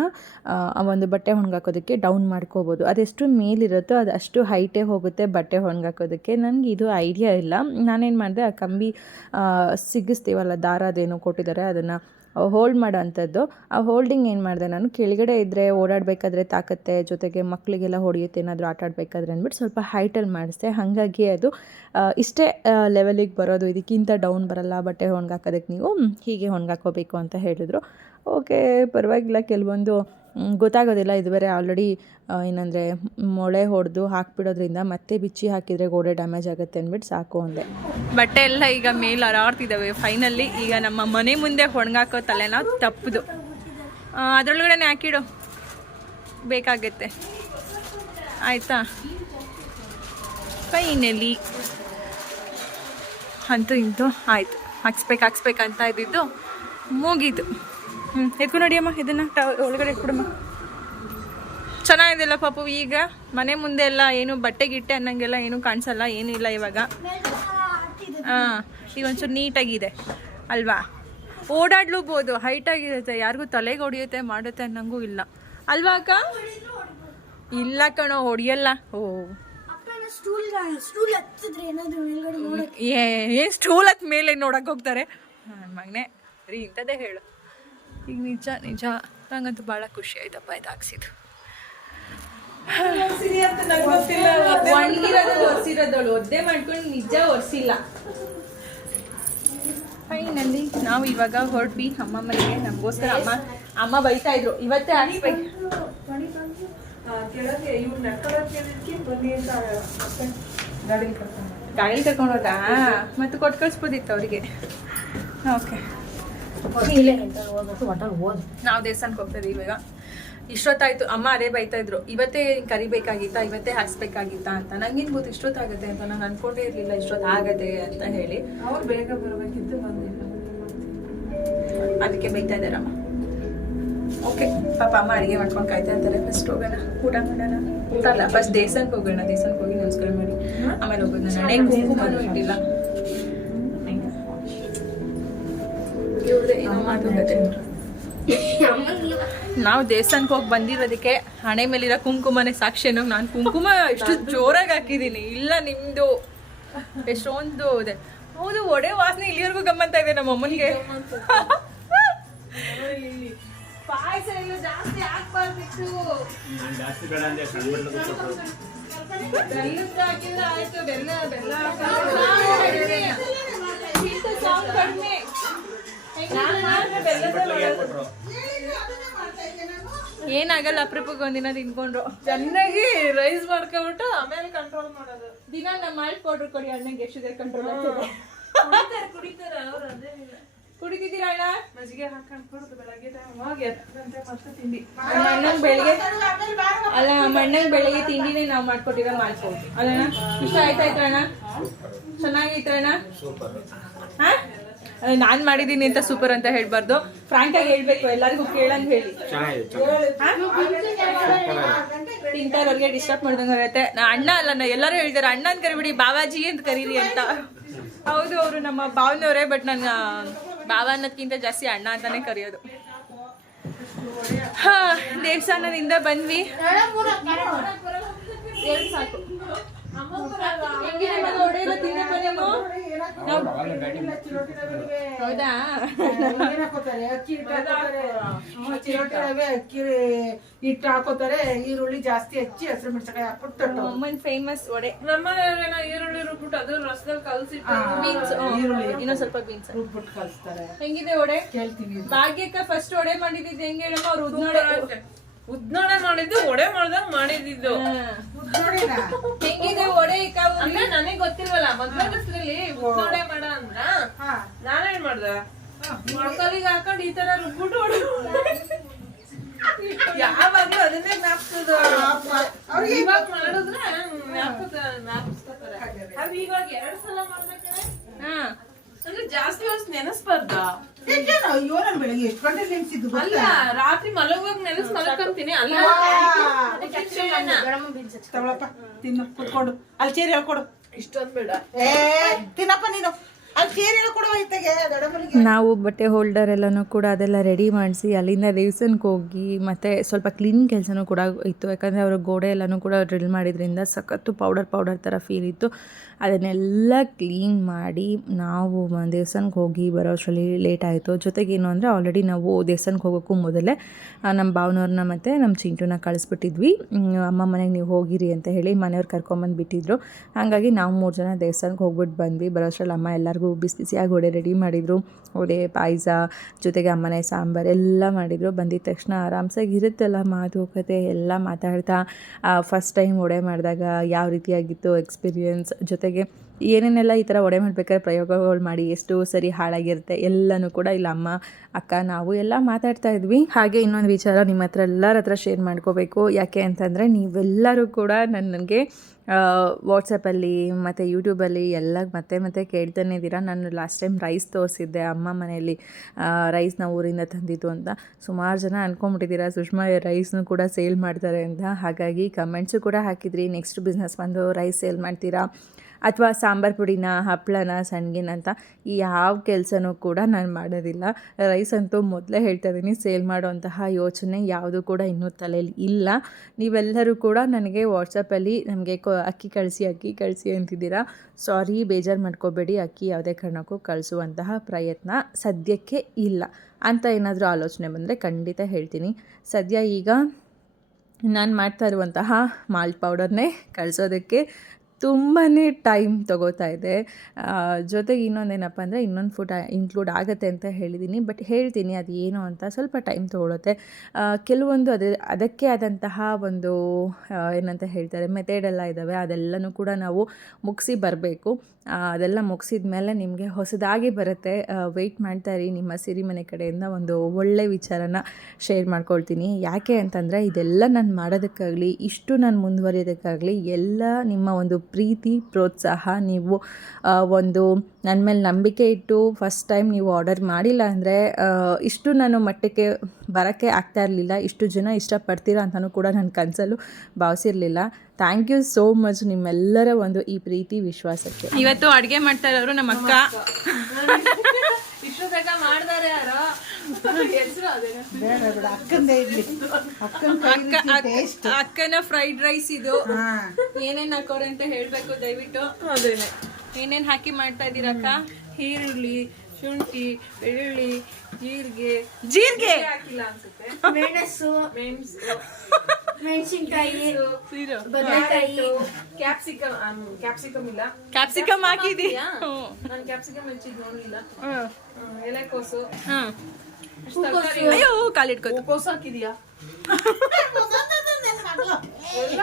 ಒಂದು ಬಟ್ಟೆ ಒಣಗಾಕೋದಕ್ಕೆ ಡೌನ್ ಮಾಡ್ಕೋಬೋದು. ಅದೆಷ್ಟು ಮೇಲಿರುತ್ತೋ ಅದು ಅಷ್ಟು ಹೈಟೇ ಹೋಗುತ್ತೆ ಬಟ್ಟೆ ಒಣಗಾಕೋದಕ್ಕೆ. ನನಗೆ ಇದು ಐಡಿಯಾ ಇಲ್ಲ. ನಾನೇನು ಮಾಡಿದೆ, ಆ ಕಂಬಿ ಸಿಗಿಸ್ತೀವಲ್ಲ ದಾರ ಅದೇನೋ ಕೊಟ್ಟಿದ್ದಾರೆ, ಅದನ್ನು ಹೋಲ್ಡ್ ಮಾಡೋ ಅಂಥದ್ದು ಆ ಹೋಲ್ಡಿಂಗ್ ಏನು ಮಾಡಿದೆ, ನಾನು ಕೆಳಗಡೆ ಇದ್ದರೆ ಓಡಾಡಬೇಕಾದ್ರೆ ತಾಕತ್ತೆ, ಜೊತೆಗೆ ಮಕ್ಕಳಿಗೆಲ್ಲ ಹೊಡೆಯುತ್ತೆ, ಏನಾದರೂ ಆಟ ಆಡಬೇಕಾದ್ರೆ ಅಂದ್ಬಿಟ್ಟು ಸ್ವಲ್ಪ ಹೈಟಲ್ಲಿ ಮಾಡಿಸ್ದೆ. ಹಾಗಾಗಿ ಅದು ಇಷ್ಟೇ ಲೆವೆಲಿಗೆ ಬರೋದು, ಇದಕ್ಕಿಂತ ಡೌನ್ ಬರಲ್ಲ, ಬಟ್ಟೆ ಒಣಗಾಕೋದಕ್ಕೆ ನೀವು ಹೀಗೆ ಒಣಗಾಕೋಬೇಕು ಅಂತ ಹೇಳಿದರು. ಓಕೆ ಪರವಾಗಿಲ್ಲ, ಕೆಲವೊಂದು ಗೊತ್ತಾಗೋದಿಲ್ಲ. ಇದುವರೆ ಆಲ್ರೆಡಿ ಏನಂದರೆ, ಮೊಳೆ ಹೊಡೆದು ಹಾಕ್ಬಿಡೋದ್ರಿಂದ ಮತ್ತೆ ಬಿಚ್ಚಿ ಹಾಕಿದರೆ ಗೋಡೆ ಡ್ಯಾಮೇಜ್ ಆಗುತ್ತೆ ಅಂದ್ಬಿಟ್ಟು ಸಾಕು ಅಂದೆ. ಬಟ್ಟೆ ಎಲ್ಲ ಈಗ ಮೇಲೆ ಹರಾಡ್ತಿದ್ದಾವೆ ಫೈನಲ್ಲಿ ಈಗ ನಮ್ಮ ಮನೆ ಮುಂದೆ ಒಣಗಾಕೋ ತಲೆನ ತಪ್ಪದು. ಅದರೊಳಗಡೆ ಹಾಕಿಡು. ಬೇಕಾಗತ್ತೆ. ಆಯಿತಾ? ಫೈನಲಿ ಅಂತೂ ಇಂತೂ ಆಯಿತು. ಹಾಕ್ಸ್ಬೇಕು ಹಾಕ್ಸ್ಬೇಕಂತ ಇದ್ದಿದ್ದು ಮುಗೀತು. ಹ್ಞೂ ಎತ್ಕೊಂಡು ನಡಿಯಮ್ಮ ಇದನ್ನು ಟ ಒಳಗಡೆ ಇಟ್ಬಿಡಮ್ಮ. ಚೆನ್ನಾಗಿದೆಲ್ಲ ಪಾಪು ಈಗ ಮನೆ ಮುಂದೆ ಎಲ್ಲ ಏನು ಬಟ್ಟೆ ಗಿಟ್ಟೆ ಅನ್ನಂಗೆಲ್ಲ ಏನು ಕಾಣಿಸಲ್ಲ ಏನೂ ಇಲ್ಲ ಇವಾಗ. ಹಾಂ ಈಗ ಒಂಚೂರು ನೀಟಾಗಿದೆ ಅಲ್ವಾ? ಓಡಾಡ್ಲೂಬೋದು ಹೈಟ್ ಆಗಿರುತ್ತೆ ಯಾರಿಗೂ ತಲೆಗೆ ಹೊಡಿಯುತ್ತೆ ಮಾಡುತ್ತೆ ಅನ್ನಂಗೂ ಇಲ್ಲ. ಅಲ್ವಾ ಅಕ್ಕ? ಇಲ್ಲ ಕಣೋ ಹೊಡಿಯಲ್ಲ. ಓ. ಅಪ್ಪನ ಸ್ಟೂಲ್ ನೋಡಕ್ಕೆ? ಹತ್ ಮೇಲೆ ನೋಡಕ್ ಹೋಗ್ತಾರೆ? ಮಗನೇ ರೀ ಇಂಥದ್ದೇ ಹೇಳು. ಈಗ ನಿಜ ನಿಜ. ನಂಗಂತೂ ಭಾಳ ಖುಷಿ ಆಯ್ತಪ್ಪ ಇದು ಹಾಕ್ಸಿದ್ದು ಒಣಗಿರೋದು ಒದ್ದೆ ಮಾಡ್ಕೊಂಡು ನಿಜ ಒರೆಸಿಲ್ಲ. ಫೈನಲ್ಲಿ ನಾವು ಇವಾಗ ಹೊರಟ್ವಿ ಅಮ್ಮ ಮನೆಗೆ. ನಮಗೋಸ್ಕರ ಅಮ್ಮ ಅಮ್ಮ ಬೈತಾ ಇದ್ರು. ಇವತ್ತೇ ಹಾಕ್ಬೇಕು ಕೆಳಗೆ ಇವ್ರು ನಡ್ಕೊಳಕ್ಕೆ ಬನ್ನಿ ಅಂತ ಗಾಡಿ ಕರ್ಕೊಂಡು ಗಾಡಿ ಕರ್ಕೊಂಡು ಹೋದ ಮತ್ತೆ ಕೊಟ್ಟು ಕಳಿಸ್ಬೋದಿತ್ತು ಅವರಿಗೆ. ಓಕೆ ನಾವು ದೇವಸ್ಥಾನಕ್ಕೆ ಹೋಗ್ತಾ ಇದೀವಿ ಇವಾಗ. ಇಷ್ಟೊತ್ತಾಯ್ತು. ಅಮ್ಮ ಅದೇ ಬೈತಾ ಇದ್ರು. ಇವತ್ತೇ ಕರಿಬೇಕಾಗಿತ್ತಾ ಇವತ್ತೇ ಹಾಕ್ಸ್ಬೇಕಾಗಿತ್ತಾ ಅಂತ. ನಂಗೇನು ಗೊತ್ತು ಇಷ್ಟೊತ್ತಾಗತ್ತೆ ಅಂತ ನಾನು ಅನ್ಕೊಂಡೇ ಇರ್ಲಿಲ್ಲ ಇಷ್ಟೊತ್ತಾಗದೆ ಅಂತ ಹೇಳಿ. ಅವ್ರು ಬೇಗ ಬರಬೇಕಿತ್ತು ಬಂದಿಲ್ಲ. ಅದಕ್ಕೆ ಬೈತಾ ಇದ್ದಾರಮ್ಮ ಓಕೆ ಪಾಪ ಅಮ್ಮ ಅಡುಗೆ ಮಾಡ್ಕೊಂಡು ಕಾಯ್ತಾ ಇರ್ತಾರೆ. ಫಸ್ಟ್ ಹೋಗೋಣ. ಊಟ ಮಾಡೋಣ. ಊಟ ಅಲ್ಲ ಫಸ್ಟ್ ದೇವಸ್ಥಾನಕ್ಕೆ ಹೋಗೋಣ. ದೇವಸ್ಥಾನಕ್ಕೆ ಹೋಗಿ ನಮಸ್ಕಾರ ಮಾಡಿ. ಆಮೇಲೆ ಹೋಗೋಣ. ನನಗೆ ಕುಂಕುಮನೂ ಇಟ್ಟಿಲ್ಲ. ನಾವು ದೇವಸ್ಥಾನಕ್ಕೆ ಹೋಗಿ ಬಂದಿರೋದಕ್ಕೆ ಹಣೆ ಮೇಲಿರೋ ಕುಂಕುಮನೆ ಅನ್ನೋ ನಾನು ಕುಂಕುಮ ಎಷ್ಟು ಜೋರಾಗಿ ಹಾಕಿದ್ದೀನಿ. ಇಲ್ಲ ನಿಮ್ದು. ಎಷ್ಟೊಂದು ಇದೆ. ಹೌದು ಒಡೆ ವಾಸನೆ ಇಲ್ಲಿವರೆಗೂ ಗಮ್ಮಂತ ಇದೆ ನಮ್ಮ ಅಮ್ಮನಿಗೆ. ಪಾಯಸ ಎಲ್ಲ ಜಾಸ್ತಿ ಹಾಕ್ಬಾರ್ದಿತ್ತು. ಜಾಸ್ತಿ ಬೇಡ ಅಂದ್ರೆ ಸಣ್ಣ ಬಟ್ಟಲು ಹಾಕಿದ್ರೆ ಆಯ್ತು ಬೆಲ್ಲ ಬೆಲ್ಲ ಕಡಿಮೆ. ಏನಾಗಲ್ಲ ಅಪ್ರೂಪಕ್ಕೆ ಒಂದಿನ ತಿನ್ಕೊಂಡ್ರು ಚೆನ್ನಾಗಿ ರೈಸ್ ಮಾಡ್ಕೊಬಿಟ್ಟು ಆಮೇಲೆ ಕಂಟ್ರೋಲ್ ಮಾಡೋದು. ದಿನ ನಮ್ಮ ಮಾಲ್ಟ್ ಪೌಡರ್ ಕೊಡಿ ಅಣ್ಣಂಗೆ ಎಷ್ಟಿದೆ ಕಂಟ್ರೋಲ್ ಕುಡಿತಾರೆ ಕುಡಿತಾರೆ ಅವ್ರು ಅದೇ. ಕುಡಿತಿದ್ದೀರಾ ಅಣ್ಣ? ಮಜ್ಜಿಗೆ ಹಾಕೊಂಡು ಕುಡಿದು ಬೆಳಗ್ಗೆ ಟೈಮ್ ಹೋಗಿ ಹತ್ತು ಗಂಟೆ ಮತ್ತೆ ತಿಂಡಿ. ಅಣ್ಣಂಗೆ ಬೆಳಿಗ್ಗೆ ಅಲ್ಲ ನಮ್ಮ ಅಣ್ಣಂಗೆ ಬೆಳಿಗ್ಗೆ ತಿಂಡಿನೇ ನಾವು ಮಾಡ್ಕೊಟ್ಟಿರೋ ಮಾಡ್ಕೊಂಡು. ಅಲ್ಲಣ್ಣ ಇಷ್ಟ ಆಯ್ತಾಯ್ತು ಅಣ್ಣ ಚೆನ್ನಾಗೈತೆ ಅಣ್ಣ ಹಾ? ನಾನು ಮಾಡಿದ್ದೀನಿ ಅಂತ ಸೂಪರ್ ಅಂತ ಹೇಳ್ಬಾರ್ದು. ಫ್ರಾಂಕ್ ಆಗಿ ಹೇಳ್ಬೇಕು ಎಲ್ಲರಿಗೂ ಕೇಳಂಗ್ ಹೇಳಿ. ತಿಂತಾರವ್ರಿಗೆ ಡಿಸ್ಟರ್ಬ್ ಮಾಡ್ದಂಗೆ ಇರುತ್ತೆ. ನಾ ಅಣ್ಣ ಅಲ್ಲ ನಾ ಎಲ್ಲರೂ ಹೇಳ್ತಾರೆ ಅಣ್ಣ ಅಂತ ಕರಿಬಿಡಿ ಬಾಬಾಜಿ ಅಂತ ಕರೀರಿ ಅಂತ. ಹೌದು ಅವರು ನಮ್ಮ ಭಾವನವರೇ ಬಟ್ ನನ್ನ ಬಾಬಾ ಅನ್ನೋದ್ಕಿಂತ ಜಾಸ್ತಿ ಅಣ್ಣ ಅಂತಾನೆ ಕರೆಯೋದು. ಹಾ ದೇವಸ್ಥಾನದಿಂದ ಬಂದ್ವಿ. ಸಾಕು ಹೆಂಗಿದೆ ಮಗ ಒಡೆ ಎಲ್ಲ ತಿನ್ನಪ್ಪ ನೀವು? ನಾವು- ಹೌದಾ? ಅಕ್ಕಿ ಹಿಟ್ಟು ಹಾಕೋತಾರೆ. ಚಿರೋಟಿ ರವೆ ಅಕ್ಕಿ ಹಿಟ್ಟು ಹಾಕೋತಾರೆ. ಈರುಳ್ಳಿ ಜಾಸ್ತಿ ಹಚ್ಚಿ ಹಸಿರು ಮೆಣಸಿನಕಾಯಿ ಹಾಕ್ಬಿಟ್ಟು ಅಮ್ಮನ್ ಫೇಮಸ್ ವಡೆ. ಈರುಳ್ಳಿ ರುಬ್ಬಿಟ್ಟು ಅದು ರಸದಲ್ಲಿ ಕಲಸಿ ಬೀನ್ಸ್ ಇನ್ನೊಂದ್ ಸ್ವಲ್ಪ ಬೀನ್ಸ್ ರುಬ್ಬಿಟ್ಟು ಕಲಿಸ್ತಾರೆ. ಹೆಂಗಿದೆ ಒಡೆ ಕೇಳ್ತೀವಿ ಭಾಗ್ಯಕ್ಕ ಫಸ್ಟ್ ಒಡೆ ಮಾಡಿದ್ದು ಹೆಂಗೆ ಹೇಳಮ್ಮ? ಅವ್ರು ಉದ್ನೋಡೆ ಉದ್ನೋಡೆ ಮಾಡಿದ್ದು ಒಡೆ ಮಾಡ್ದಂಗ್ ಮಾಡಿದ್ದು. ಹೆಂಗಿದೆ ಒಡೆ ಅಂದ್ರೆ ನನಗ್ ಗೊತ್ತಿಲ್ವಲ್ಲ ಮದ್ವೆಗಸ್ರಲ್ಲಿ ಉದ್ನೋಡೆ ಮಾಡ ಅಂದ್ರ ಹಾ. ನಾನೇನ್ ಮಾಡ್ದೆ? ಮೊಳಕಲಿಗೆ ಹಾಕೊಂಡು ಈ ತರ ರುಬ್ಬಿಟ್ಟು ಹೊಡೆ ಯಾವಾಗ್ಲೂ ಅದನ್ನೇ ಜ್ಞಾಪಿಸೋದು. ಅವ್ರಿಗೆ ಇವಾಗ ಮಾಡಿದ್ರೆ ಜ್ಞಾಪಿಸ್ಕೊತಾರೆ ಅವ್ ಇವಾಗ ಎರಡ್ ಸಲ ಮಾಡ್ಬೇಕಾದ್ರೆ ಅಂದ್ರೆ ಜಾಸ್ತಿ ವರ್ಷ ನೆನೆಸ್ಬಾರ್ದ? ಅಯ್ಯೋ ನಾನು ಬೆಳಗ್ಗೆ ಎಷ್ಟು ಗಂಟೆ ನೆನ್ಸಿದ್ದು ಅಲ್ಲ ರಾತ್ರಿ ಮಲಗುವಾಗ ನೆನೆಸ್ ಮಲ್ಕೊಂತೀನಿ ಅಲ್ಲ ತಗೊಳಪ್ಪ ತಿನ್ನು ಕುತ್ಕೊಂಡು ಅಲ್ಲಿ ಚೇರಿ ಹೇಳ್ಕೊಡು ಇಷ್ಟೊಂದ್ ಬೇಡ ಏ ತಿನ್ನಪ್ಪ ನೀನು ನಾವು ಬಟ್ಟೆ ಹೋಲ್ಡರ್ ಎಲ್ಲನೂ ಕೂಡ ಅದೆಲ್ಲ ರೆಡಿ ಮಾಡಿಸಿ ಅಲ್ಲಿಂದ ರೇಸನ್ಗೆ ಹೋಗಿ ಮತ್ತೆ ಸ್ವಲ್ಪ ಕ್ಲೀನ್ ಕೆಲಸನೂ ಕೂಡ ಇತ್ತು ಯಾಕಂದರೆ ಅವರು ಗೋಡೆ ಎಲ್ಲನೂ ಕೂಡ ಡ್ರಿಲ್ ಮಾಡಿದ್ರಿಂದ ಸಖತ್ತು ಪೌಡರ್ ಪೌಡರ್ ಥರ ಫೀಲ್ ಇತ್ತು ಅದನ್ನೆಲ್ಲ ಕ್ಲೀನ್ ಮಾಡಿ ನಾವು ದೇವಸ್ಥಾನಕ್ಕೆ ಹೋಗಿ ಬರೋ ಅಷ್ಟರಲ್ಲಿ ಲೇಟ್ ಆಯಿತು. ಜೊತೆಗೆ ಏನು ಅಂದರೆ ಆಲ್ರೆಡಿ ನಾವು ದೇವಸ್ಥಾನಕ್ಕೆ ಹೋಗೋಕ್ಕೂ ಮೊದಲೇ ನಮ್ಮ ಭಾವನವ್ರನ್ನ ಮತ್ತು ನಮ್ಮ ಚಿಂಟುನ ಕಳಿಸ್ಬಿಟ್ಟಿದ್ವಿ. ಅಮ್ಮ ಮನೆಗೆ ನೀವು ಹೋಗಿರಿ ಅಂತ ಹೇಳಿ ಮನೆಯವ್ರು ಕರ್ಕೊಂಬಂದು ಬಿಟ್ಟಿದ್ರು. ಹಾಗಾಗಿ ನಾವು ಮೂರು ಜನ ದೇವಸ್ಥಾನಕ್ಕೆ ಹೋಗ್ಬಿಟ್ಟು ಬಂದ್ವಿ. ಬರೋಷ್ಟರಲ್ಲಿ ಅಮ್ಮ ಎಲ್ಲರಿಗೂ ಬಿಸಿ ಬಿಸಿಯಾಗಿ ಹೊಡೆ ರೆಡಿ ಮಾಡಿದರು. ವಡೆ, ಪಾಯಸ, ಜೊತೆಗೆ ಅಮ್ಮನೆ ಸಾಂಬಾರು ಎಲ್ಲ ಮಾಡಿದರು. ಬಂದಿದ ತಕ್ಷಣ ಆರಾಮ್ಸಾಗಿ ಇರುತ್ತಲ್ಲ ಮಾತುಕತೆ ಎಲ್ಲ ಮಾತಾಡ್ತಾ ಫಸ್ಟ್ ಟೈಮ್ ಒಡೆ ಮಾಡಿದಾಗ ಯಾವ ರೀತಿಯಾಗಿತ್ತು ಎಕ್ಸ್ಪೀರಿಯನ್ಸ್ ಜೊತೆಗೆ ಏನೇನೆಲ್ಲ ಈ ಥರ ಒಡೆ ಮಾಡ್ಬೇಕಾದ್ರೆ ಪ್ರಯೋಗಗಳು ಮಾಡಿ ಎಷ್ಟು ಸರಿ ಹಾಳಾಗಿರುತ್ತೆ ಎಲ್ಲನೂ ಕೂಡ ಇಲ್ಲ ಅಮ್ಮ, ಅಕ್ಕ, ನಾವು ಎಲ್ಲ ಮಾತಾಡ್ತಾ ಇದ್ವಿ. ಹಾಗೆ ಇನ್ನೊಂದು ವಿಚಾರ ನಿಮ್ಮ ಹತ್ರ ಎಲ್ಲರ ಹತ್ರ ಶೇರ್ ಮಾಡ್ಕೋಬೇಕು. ಯಾಕೆ ಅಂತಂದರೆ ನೀವೆಲ್ಲರೂ ಕೂಡ ನನಗೆ ವಾಟ್ಸಪ್ಪಲ್ಲಿ ಮತ್ತು ಯೂಟ್ಯೂಬಲ್ಲಿ ಎಲ್ಲ ಮತ್ತೆ ಮತ್ತೆ ಕೇಳ್ತಾನೆ ಇದ್ದೀರಾ. ನಾನು ಲಾಸ್ಟ್ ಟೈಮ್ ರೈಸ್ ತೋರಿಸಿದ್ದೆ ಅಮ್ಮ ಮನೆಯಲ್ಲಿ ರೈಸ್ನ ಊರಿಂದ ತಂದಿದ್ದು ಅಂತ. ಸುಮಾರು ಜನ ಅಂದ್ಕೊಂಬಿಟ್ಟಿದ್ದೀರಾ ಸುಷ್ಮಾ ರೈಸ್ನು ಕೂಡ ಸೇಲ್ ಮಾಡ್ತಾರೆ ಅಂತ. ಹಾಗಾಗಿ ಕಮೆಂಟ್ಸು ಕೂಡ ಹಾಕಿದ್ರಿ. ನೆಕ್ಸ್ಟ್ ಬಿಸ್ನೆಸ್ ಬಂದು ರೈಸ್ ಸೇಲ್ ಮಾಡ್ತೀರಾ? ಅಥವಾ ಸಾಂಬಾರು ಪುಡಿನ ಹಪ್ಪಳನ ಸಣ್ಗಿನ ಅಂತ ಈ ಯಾವ ಕೆಲಸನೂ ಕೂಡ ನಾನು ಮಾಡೋದಿಲ್ಲ. ರೈಸ್ ಅಂತೂ ಮೊದಲೇ ಹೇಳ್ತಾ ಇದ್ದೀನಿ ಸೇಲ್ ಮಾಡುವಂತಹ ಯೋಚನೆ ಯಾವುದು ಕೂಡ ಇನ್ನೂ ತಲೆಯಲ್ಲಿ ಇಲ್ಲ. ನೀವೆಲ್ಲರೂ ಕೂಡ ನನಗೆ ವಾಟ್ಸಪ್ಪಲ್ಲಿ ನಮಗೆ ಕೊ, ಅಕ್ಕಿ ಕಳಿಸಿ ಅಕ್ಕಿ ಕಳಿಸಿ ಅಂತಿದ್ದೀರಾ? ಸಾರಿ ಬೇಜಾರು ಮಾಡ್ಕೋಬೇಡಿ. ಅಕ್ಕಿ ಯಾವುದೇ ಕಾರಣಕ್ಕೂ ಕಳಿಸುವಂತಹ ಪ್ರಯತ್ನ ಸದ್ಯಕ್ಕೆ ಇಲ್ಲ. ಅಂತ ಏನಾದರೂ ಆಲೋಚನೆ ಬಂದರೆ ಖಂಡಿತ ಹೇಳ್ತೀನಿ. ಸದ್ಯ ಈಗ ನಾನು ಮಾಡ್ತಾ ಇರುವಂತಹ ಮಾಲ್ಟ್ ಪೌಡರ್ನೇ ಕಳಿಸೋದಕ್ಕೆ ತುಂಬಾ ಟೈಮ್ ತಗೋತಾ ಇದೆ. ಜೊತೆಗೆ ಇನ್ನೊಂದೇನಪ್ಪ ಅಂದರೆ ಇನ್ನೊಂದು ಫುಡ್ ಇನ್ಕ್ಲೂಡ್ ಆಗುತ್ತೆ ಅಂತ ಹೇಳಿದ್ದೀನಿ ಬಟ್ ಹೇಳ್ತೀನಿ ಅದು ಏನು ಅಂತ ಸ್ವಲ್ಪ ಟೈಮ್ ತೊಗೊಳುತ್ತೆ. ಕೆಲವೊಂದು ಅದೇ, ಅದಕ್ಕೆ ಆದಂತಹ ಒಂದು ಏನಂತ ಹೇಳ್ತಾರೆ ಮೆಥೆಡೆಲ್ಲ ಇದ್ದಾವೆ ಅದೆಲ್ಲನೂ ಕೂಡ ನಾವು ಮುಗಿಸಿ ಬರಬೇಕು. ಅದೆಲ್ಲ ಮುಗಿಸಿದ ಮೇಲೆ ನಿಮಗೆ ಹೊಸದಾಗಿ ಬರುತ್ತೆ. ವೆಯ್ಟ್ ಮಾಡ್ತಾ ಇರಿ. ನಿಮ್ಮ ಸಿರಿಮನೆ ಕಡೆಯಿಂದ ಒಂದು ಒಳ್ಳೆ ವಿಚಾರನ ಶೇರ್ ಮಾಡ್ಕೊಳ್ತೀನಿ. ಯಾಕೆ ಅಂತಂದರೆ ಇದೆಲ್ಲ ನಾನು ಮಾಡೋದಕ್ಕಾಗಲಿ, ಇಷ್ಟು ನಾನು ಮುಂದುವರಿಯೋದಕ್ಕಾಗಲಿ ಎಲ್ಲ ನಿಮ್ಮ ಒಂದು ಪ್ರೀತಿ ಪ್ರೋತ್ಸಾಹ ನೀವು ಒಂದು ನನ್ನ ಮೇಲೆ ನಂಬಿಕೆ ಇಟ್ಟು ಫಸ್ಟ್ ಟೈಮ್ ನೀವು ಆರ್ಡರ್ ಮಾಡಿಲ್ಲ ಅಂದರೆ ಇಷ್ಟು ನಾನು ಮಟ್ಟಕ್ಕೆ ಬರೋಕ್ಕೆ ಆಗ್ತಾ ಇರಲಿಲ್ಲ ಇಷ್ಟು ಜನ ಇಷ್ಟಪಡ್ತೀರಾ ಅಂತಲೂ ಕೂಡ ನನ್ನ ಕನಸಲ್ಲೂ ಭಾವಿಸಿರಲಿಲ್ಲ ಥ್ಯಾಂಕ್ ಯು ಸೋ ಮಚ್ ನಿಮ್ಮೆಲ್ಲರ ಒಂದು ಈ ಪ್ರೀತಿ ವಿಶ್ವಾಸಕ್ಕೆ. ಇವತ್ತು ಅಡುಗೆ ಮಾಡ್ತಾ ಇರೋರು ನಮ್ಮ ಅಕ್ಕ ಇಷ್ಟು ಬೇಗ ಮಾಡ್ದಾರೆ ಯಾರೋ? ಬೇಡ ಬೇಡ ಅಕ್ಕಂದೇ ಇರ್ಲಿ. ಅಕ್ಕನ ಅಕ್ಕ ಅಕ್ಕ- ಅಕ್ಕನ ಫ್ರೈಡ್ ರೈಸ್ ಇದು. ಏನೇನ್ ಹಾಕೋರೆ ಅಂತ ಹೇಳ್ಬೇಕು ದಯವಿಟ್ಟು. ಅದೇನೆ ಏನೇನ್ ಹಾಕಿ ಮಾಡ್ತಾ ಇದೀರ ಅಕ್ಕ? ಈರುಳ್ಳಿ ಶುಂಠಿ ಬೆಳ್ಳುಳ್ಳಿ ಜೀರಿಗೆ. ಜೀರಿಗೆ ಹಾಕಿಲ್ಲ ಅನ್ಸುತ್ತೆ. ಮೆಣಸು ಮೆಣಸು ಮೆಣಸಿನಕಾಯಿ ಬದನೆಕಾಯಿ. ಕ್ಯಾಪ್ಸಿಕಮ್ ಕ್ಯಾಪ್ಸಿಕಮ್ ಇಲ್ಲ. ಕ್ಯಾಪ್ಸಿಕಮ್ ಹಾಕಿದೀಯಾ? ನಾನು ಕ್ಯಾಪ್ಸಿಕಮ್ ಹಚ್ಚಿದ್ ನೋಡ್ಲಿಲ್ಲ. ಎಲೆಕೋಸು. ಅಯ್ಯೋ ಕಾಲಿಟ್ಕೋತು ಹೂಕೋಸು ಹಾಕಿದ್ಯಾ ಎಲ್ಲ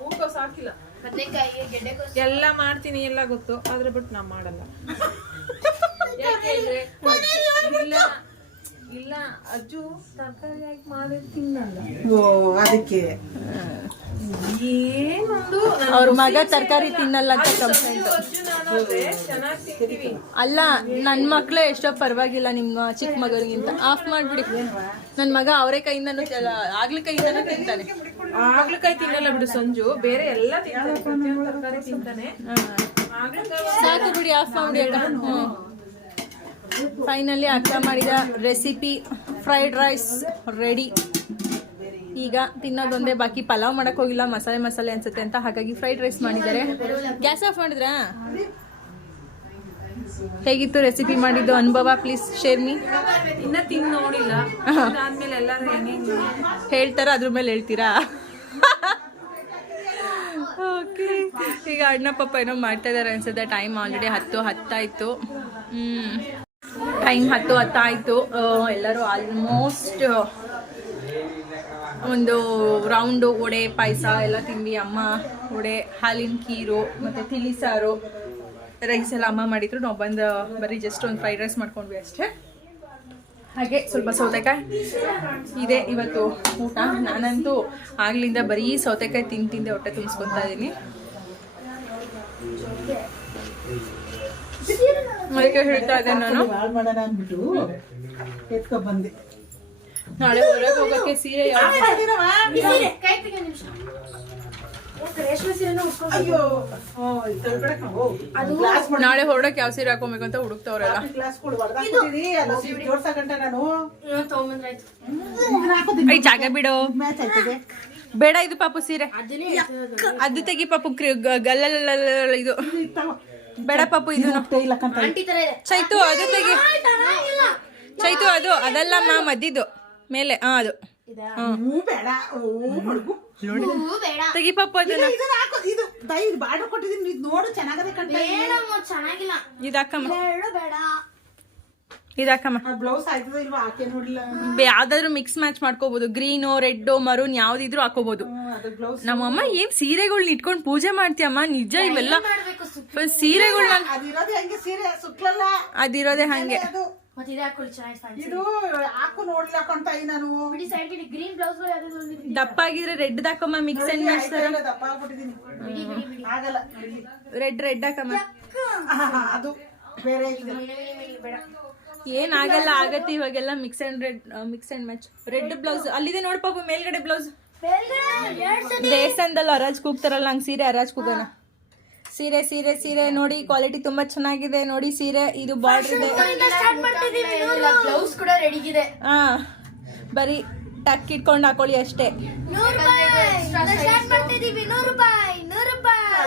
ಹೂಕೋಸು ಹಾಕಿಲ್ಲ ಬದನೆಕಾಯಿ ಗೆಡ್ಡೆಕೋಸು. ಎಲ್ಲ ಮಾಡ್ತೀನಿ ಎಲ್ಲ ಗೊತ್ತು. ಆದ್ರೆ ಬಿಟ್ಟು ನಾ ಮಾಡಲ್ಲ. ಯಾಕೆ ಅಂದ್ರೆ ಇಲ್ಲ. ಇಲ್ಲ ಅಜ್ಜು ತರಕಾರಿ ಹಾಕಿ ಮಾಡಿದ್ ತಿನ್ನಲ್ಲ. ಓ ಅದಕ್ಕೆ. ಏನೊಂದು ನನ್ ಅವ್ರ ಮಗ ತರಕಾರಿ ತಿನ್ನಲ್ಲ ಅಂತ ಕಂಪ್ಲೇಂಟ್. ಅಜ್ಜು ನಾನಾದ್ರೆ ಚೆನ್ನಾಗಿ ತಿಂತೀವಿ. ಅಲ್ಲ ನನ್ನ ಮಕ್ಳೇ ಎಷ್ಟೋ ಪರವಾಗಿಲ್ಲ ನಿಮ್ಮ ಚಿಕ್ಕ ಮಗನಿಗಿಂತ ಆಫ್ ಮಾಡ್ಬಿಡಿ. ನನ್ನ ಮಗ ಅವರೇ ಕೈಯಿಂದನೂ ಆಗ್ಲಿ ಕೈಯಿಂದನೂ ತಿಂತಾನೆ. ಆಗ್ಲಕಾಯಿ ತಿನ್ನಲ್ಲ ಬಿಡು ಸಂಜು ಬೇರೆ ಎಲ್ಲ ತಿಂತಾನೆ ಪ್ರತಿಯೊಂದು ತರಕಾರಿ ತಿಂತಾನೆ. ಆಗ್ಲಕಾಯಿ ಸಾಕು ಬಿಡಿ ಆಫ್ ಮಾಡಿ ಅಕ್ಕ ಹ್ಞೂ ಫೈನಲಿ ಅಕ್ಕ ಮಾಡಿದ ರೆಸಿಪಿ ಫ್ರೈಡ್ ರೈಸ್ ರೆಡಿ ಈಗ ತಿನ್ನೋದೊಂದೇ ಬಾಕಿ ಪಲಾವ್ ಮಾಡಕ್ ಹೋಗಿಲ್ಲ ಮಸಾಲೆ ಮಸಾಲೆ ಅನ್ಸುತ್ತೆ ಅಂತ. ಹಾಗಾಗಿ ಫ್ರೈಡ್ ರೈಸ್ ಮಾಡಿದ್ದಾರೆ. ಗ್ಯಾಸ್ ಆಫ್ ಮಾಡಿದ್ರಾ? ಹೇಗಿತ್ತು ರೆಸಿಪಿ ಮಾಡಿದ್ದು ಅನುಭವ? ಪ್ಲೀಸ್ ಶೇರ್ ಮೀ ಇನ್ನ ತಿಂದ್ ನೋಡಿಲ್ಲ. ಆದ್ಮೇಲೆ ಎಲ್ಲಾರು ಹೆಂಗೆ ಹೇಳ್ತಾರ? ಅದ್ರ ಮೇಲೆ ಹೇಳ್ತೀರಾ? ಓಕೆ ಈಗ ಅಣ್ಣ ಪಪ್ಪ ಏನೋ ಮಾಡ್ತಾ ಇದಾರೆ ಅನ್ಸುತ್ತೆ. ಟೈಮ್ ಆಲ್ರೆಡಿ ಹತ್ತು ಹತ್ತಾಯ್ತು. ಹ್ಮ್. ಟೈಮ್ ಹತ್ತು ಹತ್ತಾಯಿತು. ಎಲ್ಲರೂ ಆಲ್ಮೋಸ್ಟ್ ಒಂದು ರೌಂಡು ವಡೆ, ಪಾಯಸ ಎಲ್ಲ ತಿಂದ್ವಿ. ಅಮ್ಮ ವಡೆ, ಹಾಲಿನ ಕೀರು ಮತ್ತು ತಿಳಿ ಸಾರು ರೈಸ್ ಎಲ್ಲ ಅಮ್ಮ ಮಾಡಿದ್ರು. ನಾವು ಬಂದು ಬರೀ ಜಸ್ಟ್ ಒಂದು ಫ್ರೈಡ್ ರೈಸ್ ಮಾಡ್ಕೊಂಡ್ವಿ ಅಷ್ಟೇ. ಹಾಗೆ ಸ್ವಲ್ಪ ಸೌತೆಕಾಯಿ ಇದೆ ಇವತ್ತು ಊಟ. ನಾನಂತೂ ಆಗ್ಲಿಂದ ಬರೀ ಸೌತೆಕಾಯಿ ತಿಂದು ತಿಂದೆ ಹೊಟ್ಟೆ ತುಂಬಿಸ್ಕೊತಾ ಇದ್ದೀನಿ ಅದಕ್ಕೆ ಹೇಳ್ತಾ ಇದ್ದೆ ನಾನು. ಹಾಳು ಮಾಡೋಣ ಅಂದ್ಬಿಟ್ಟು ಎತ್ಕೊ ಬಂದೆ ನಾಳೆ ಹೊರಗೆ ಹೋಗಕ್ಕೆ ಸೀರೆ ಯಾವ್ದು? ಕೈ ತೆಗಿ ನಿಮಿಷ. ರೇಷ್ಮೆ ಸೀರೆನೂ ಉಟ್ಕೊಂಡು ಅಯ್ಯೋ ಹ್ಮ್, ಇದು ತೊಳ್ಬೇಡ ಕಣೋ. ಗ್ಲಾಸ್ ನಾಳೆ ಹೊರಡಕ್ಕೆ ಯಾವ ಸೀರೆ ಹಾಕೊಬೇಕು ಅಂತ ಹುಡುಕ್ತವ್ರೆಲ್ಲ. ಐ ಜಾಗ ಬಿಡು. ಬೇಡ ಇದು ಪಾಪು ಸೀರೆ. ಅದು ತೆಗಿ ಪಾಪು ಗಲ್ಲಲ್ಲ ಇದು. ಬೇಡ ಪಾಪು ಇದು ಚೈತು ಅದು ತೆಗಿ. ಚೈತು ಅದು ಅದಲ್ಲಮ್ಮ ಮದ್ದಿದ್ದು ಮೇಲೆ ಹಾ ಅದು. ತೆಗಿ ಪಾಪು ಅದನ್ನ. ಇದು ದೈ ಇದಾಕಮ್ಮ. ಬ್ಲೌಸ್ ಯಾವ್ದಾದ್ರು ಮಿಕ್ಸ್ ಮ್ಯಾಚ್ ಮಾಡ್ಕೋಬಹುದು ಗ್ರೀನು ರೆಡ್ ಮರೂನ್ ಯಾವ್ದಿದ್ರು ಹಾಕೋಬಹುದು ನಮ್ಮಅಮ್ಮ ನಮ್ಮಮ್ಮ ಏನ್ ಸೀರೆಗಳ್ನ ಇಟ್ಕೊಂಡು ಪೂಜೆ ಮಾಡ್ತೀಯಮ್ಮ? ನಿಜ ಇವೆಲ್ಲ ಮಾಡ್ಬೇಕು ಅದಿರೋದೆ ಹಂಗೆ ದಪ್ಪಾಗಿದ್ರೆ ಮತ್ತೆ ಹಾಕೊಳ್ಳಿ ಚೆನ್ನಾಗಿ ಫ್ಯಾನ್ಸಿ ಇದು ಹಾಕು ನೋಡ್ಲಿಲ್ಲ ಕಣ್ತಾ ನಾನು? ಬಿಡಿ ಸೈಡ್ ಗ್ರೀನ್ ಬ್ಲೌಸ್ ಯಾವ್ದು ಒಂದು ದಪ್ಪ ಆಗಿದ್ರೆ ರೆಡ್ ಹಾಕಮ್ಮ ಮಿಕ್ಸ್ ಅಂಡ್ ಮ್ಯಾಚ್ ತರ. ದಪ್ಪ ಆಗ್ಬಿಟ್ಟಿದ್ದೀನಿ ಆಗಲ್ಲ ಬಿಡಿ. ರೆಡ್ ರೆಡ್ ಹಾಕಮ್ಮ. ಅದು ಬೇರೆ ಇದೆ ಬೇಡ ಏನ್ ಆಗಲ್ಲ ಆಗತ್ತೆ ಇವಾಗೆಲ್ಲ mix and red mix and match red blouse ಅಲ್ಲಿದೆ ನೋಡ್ ಪಾಪು ಮೇಲ್ಗಡೆ ಬ್ಲೌಸ್ ದೇವಸ್ಥಾನದಲ್ಲಿ ಹರಾಜ್ ಕೂಗ್ತಾರಲ್ಲ ನಂಗೆ ಸೀರೆ ಅರಾಜ್ ಕೂಗೋಣ. ಸೀರೆ ಸೀರೆ ಸೀರೆ ನೋಡಿ ಕ್ವಾಲಿಟಿ ತುಂಬಾ ಚೆನ್ನಾಗಿದೆ ನೋಡಿ ಸೀರೆ ಇದು ಬಾರ್ಡರ್ ಇದೆ. ಬ್ಲೌಸ್ ಕೂಡ ರೆಡಿ ಇದೆ. ಹಾ ಬರೀ ಟಕ್ ಇಟ್ಕೊಂಡು ಹಾಕೊಳ್ಳಿ ಅಷ್ಟೇ. ರೂಪಾಯಿ.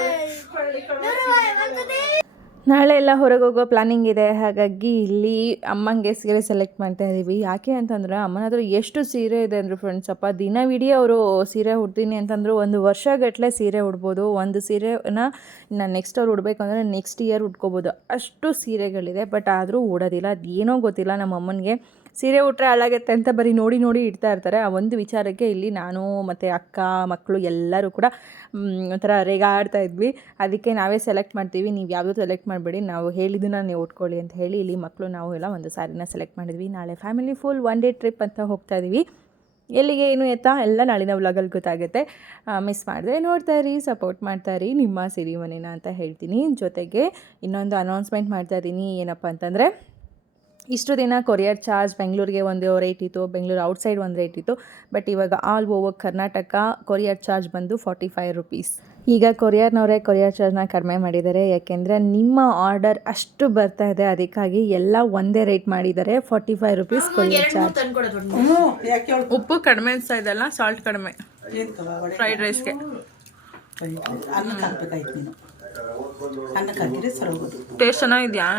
ನಾಳೆ ಎಲ್ಲ ಹೊರಗೆ ಹೋಗೋ ಪ್ಲಾನಿಂಗ್ ಇದೆ. ಹಾಗಾಗಿ ಇಲ್ಲಿ ಅಮ್ಮಂಗೆ ಸೀರೆ ಸೆಲೆಕ್ಟ್ ಮಾಡ್ತಾ ಇದ್ದೀವಿ ಯಾಕೆ ಅಂತಂದ್ರೆ ಅಮ್ಮನ ಹತ್ರ ಎಷ್ಟು ಸೀರೆ ಇದೆ ಅಂದ್ರೆ ಫ್ರೆಂಡ್ಸ್ ಅಪ್ಪ ದಿನವಿಡೀ ಅವರು ಸೀರೆ ಉಡ್ತೀನಿ ಅಂತಂದ್ರು ಒಂದು ವರ್ಷಗಟ್ಟಲೆ ಸೀರೆ ಉಡ್ಬೋದು. ಒಂದು ಸೀರೆನ ನಾನು ನೆಕ್ಸ್ಟ್ ಅವ್ರು ಉಡಬೇಕು ಅಂದರೆ ನೆಕ್ಸ್ಟ್ ಇಯರ್ ಉಟ್ಕೋಬೋದು. ಅಷ್ಟು ಸೀರೆಗಳಿದೆ ಬಟ್ ಆದರೂ ಉಡೋದಿಲ್ಲ. ಏನೋ ಗೊತ್ತಿಲ್ಲ ನಮ್ಮ ಅಮ್ಮನಿಗೆ ಸೀರೆ ಉಟ್ಟರೆ ಹಾಳಾಗತ್ತೆ ಅಂತ ಬರೀ ನೋಡಿ ನೋಡಿ ಇಡ್ತಾ ಇರ್ತಾರೆ. ಆ ಒಂದು ವಿಚಾರಕ್ಕೆ ಇಲ್ಲಿ ನಾನು ಮತ್ತು ಅಕ್ಕ, ಮಕ್ಕಳು ಎಲ್ಲರೂ ಕೂಡ ಒಂಥರ ರೇಗಾಡ್ತಾ ಇದ್ವಿ. ಅದಕ್ಕೆ ನಾವೇ ಸೆಲೆಕ್ಟ್ ಮಾಡ್ತೀವಿ. ನೀವು ಯಾವುದೋ ಸೆಲೆಕ್ಟ್ ಮಾಡಬೇಡಿ. ನಾವು ಹೇಳಿದ್ದನ್ನ ನೀವು ಉಟ್ಕೊಳ್ಳಿ ಅಂತ ಹೇಳಿ ಇಲ್ಲಿ ಮಕ್ಕಳು, ನಾವು ಎಲ್ಲ ಒಂದು ಸಾರಿನ ಸೆಲೆಕ್ಟ್ ಮಾಡಿದ್ವಿ. ನಾಳೆ family full one day trip ಅಂತ ಹೋಗ್ತಾ ಇದ್ದೀವಿ ಎಲ್ಲಿಗೆ, ಏನು ಎತ್ತಾ? ಎಲ್ಲ ನಾಳಿನ ವ್ಲಾಗಲ್ಲಿ ಗೊತ್ತಾಗುತ್ತೆ. ಮಿಸ್ ಮಾಡಿದೆ, ನೋಡ್ತಾ ಇರಿ ಸಪೋರ್ಟ್ ಮಾಡ್ತಾ ಇರಿ. ನಿಮ್ಮ ಸಿರಿ ಮನೇನ ಅಂತ ಹೇಳ್ತೀನಿ. ಜೊತೆಗೆ ಇನ್ನೊಂದು ಅನೌನ್ಸ್ಮೆಂಟ್ ಮಾಡ್ತಾ ಇದ್ದೀನಿ ಏನಪ್ಪ ಅಂತಂದರೆ ಇಷ್ಟು ದಿನ ಕೊರಿಯರ್ ಚಾರ್ಜ್ ಬೆಂಗಳೂರಿಗೆ ಒಂದು ರೇಟ್ ಇತ್ತು ಬೆಂಗಳೂರು ಔಟ್ಸೈಡ್ ಒಂದು ರೇಟ್ ಇತ್ತು ಬಟ್ ಇವಾಗ all over Karnataka courier charge ಬಂದು ಫಾರ್ಟಿ ಫೈವ್ ರುಪೀಸ್ ಈಗ ಕೊರಿಯರ್ನವರೇ ಕೊರಿಯರ್ ಚಾರ್ಜ್ನ ಕಡಿಮೆ ಮಾಡಿದ್ದಾರೆ ಯಾಕೆಂದರೆ ನಿಮ್ಮ ಆರ್ಡರ್ ಅಷ್ಟು ಬರ್ತಾ ಇದೆ ಅದಕ್ಕಾಗಿ ಎಲ್ಲ ಒಂದೇ ರೇಟ್ ಮಾಡಿದ್ದಾರೆ forty five rupees courier charge. ಉಪ್ಪು ಕಡಿಮೆ ಅನಿಸ್ತಾ ಇದೆಲ್ಲ ಸಾಲ್ಟ್ ಕಡಿಮೆ. ಫ್ರೈಡ್ ರೈಸ್ಗೆ ಟೇಸ್ಟ್ ಚೆನ್ನಾಗಿದ್ಯಾ?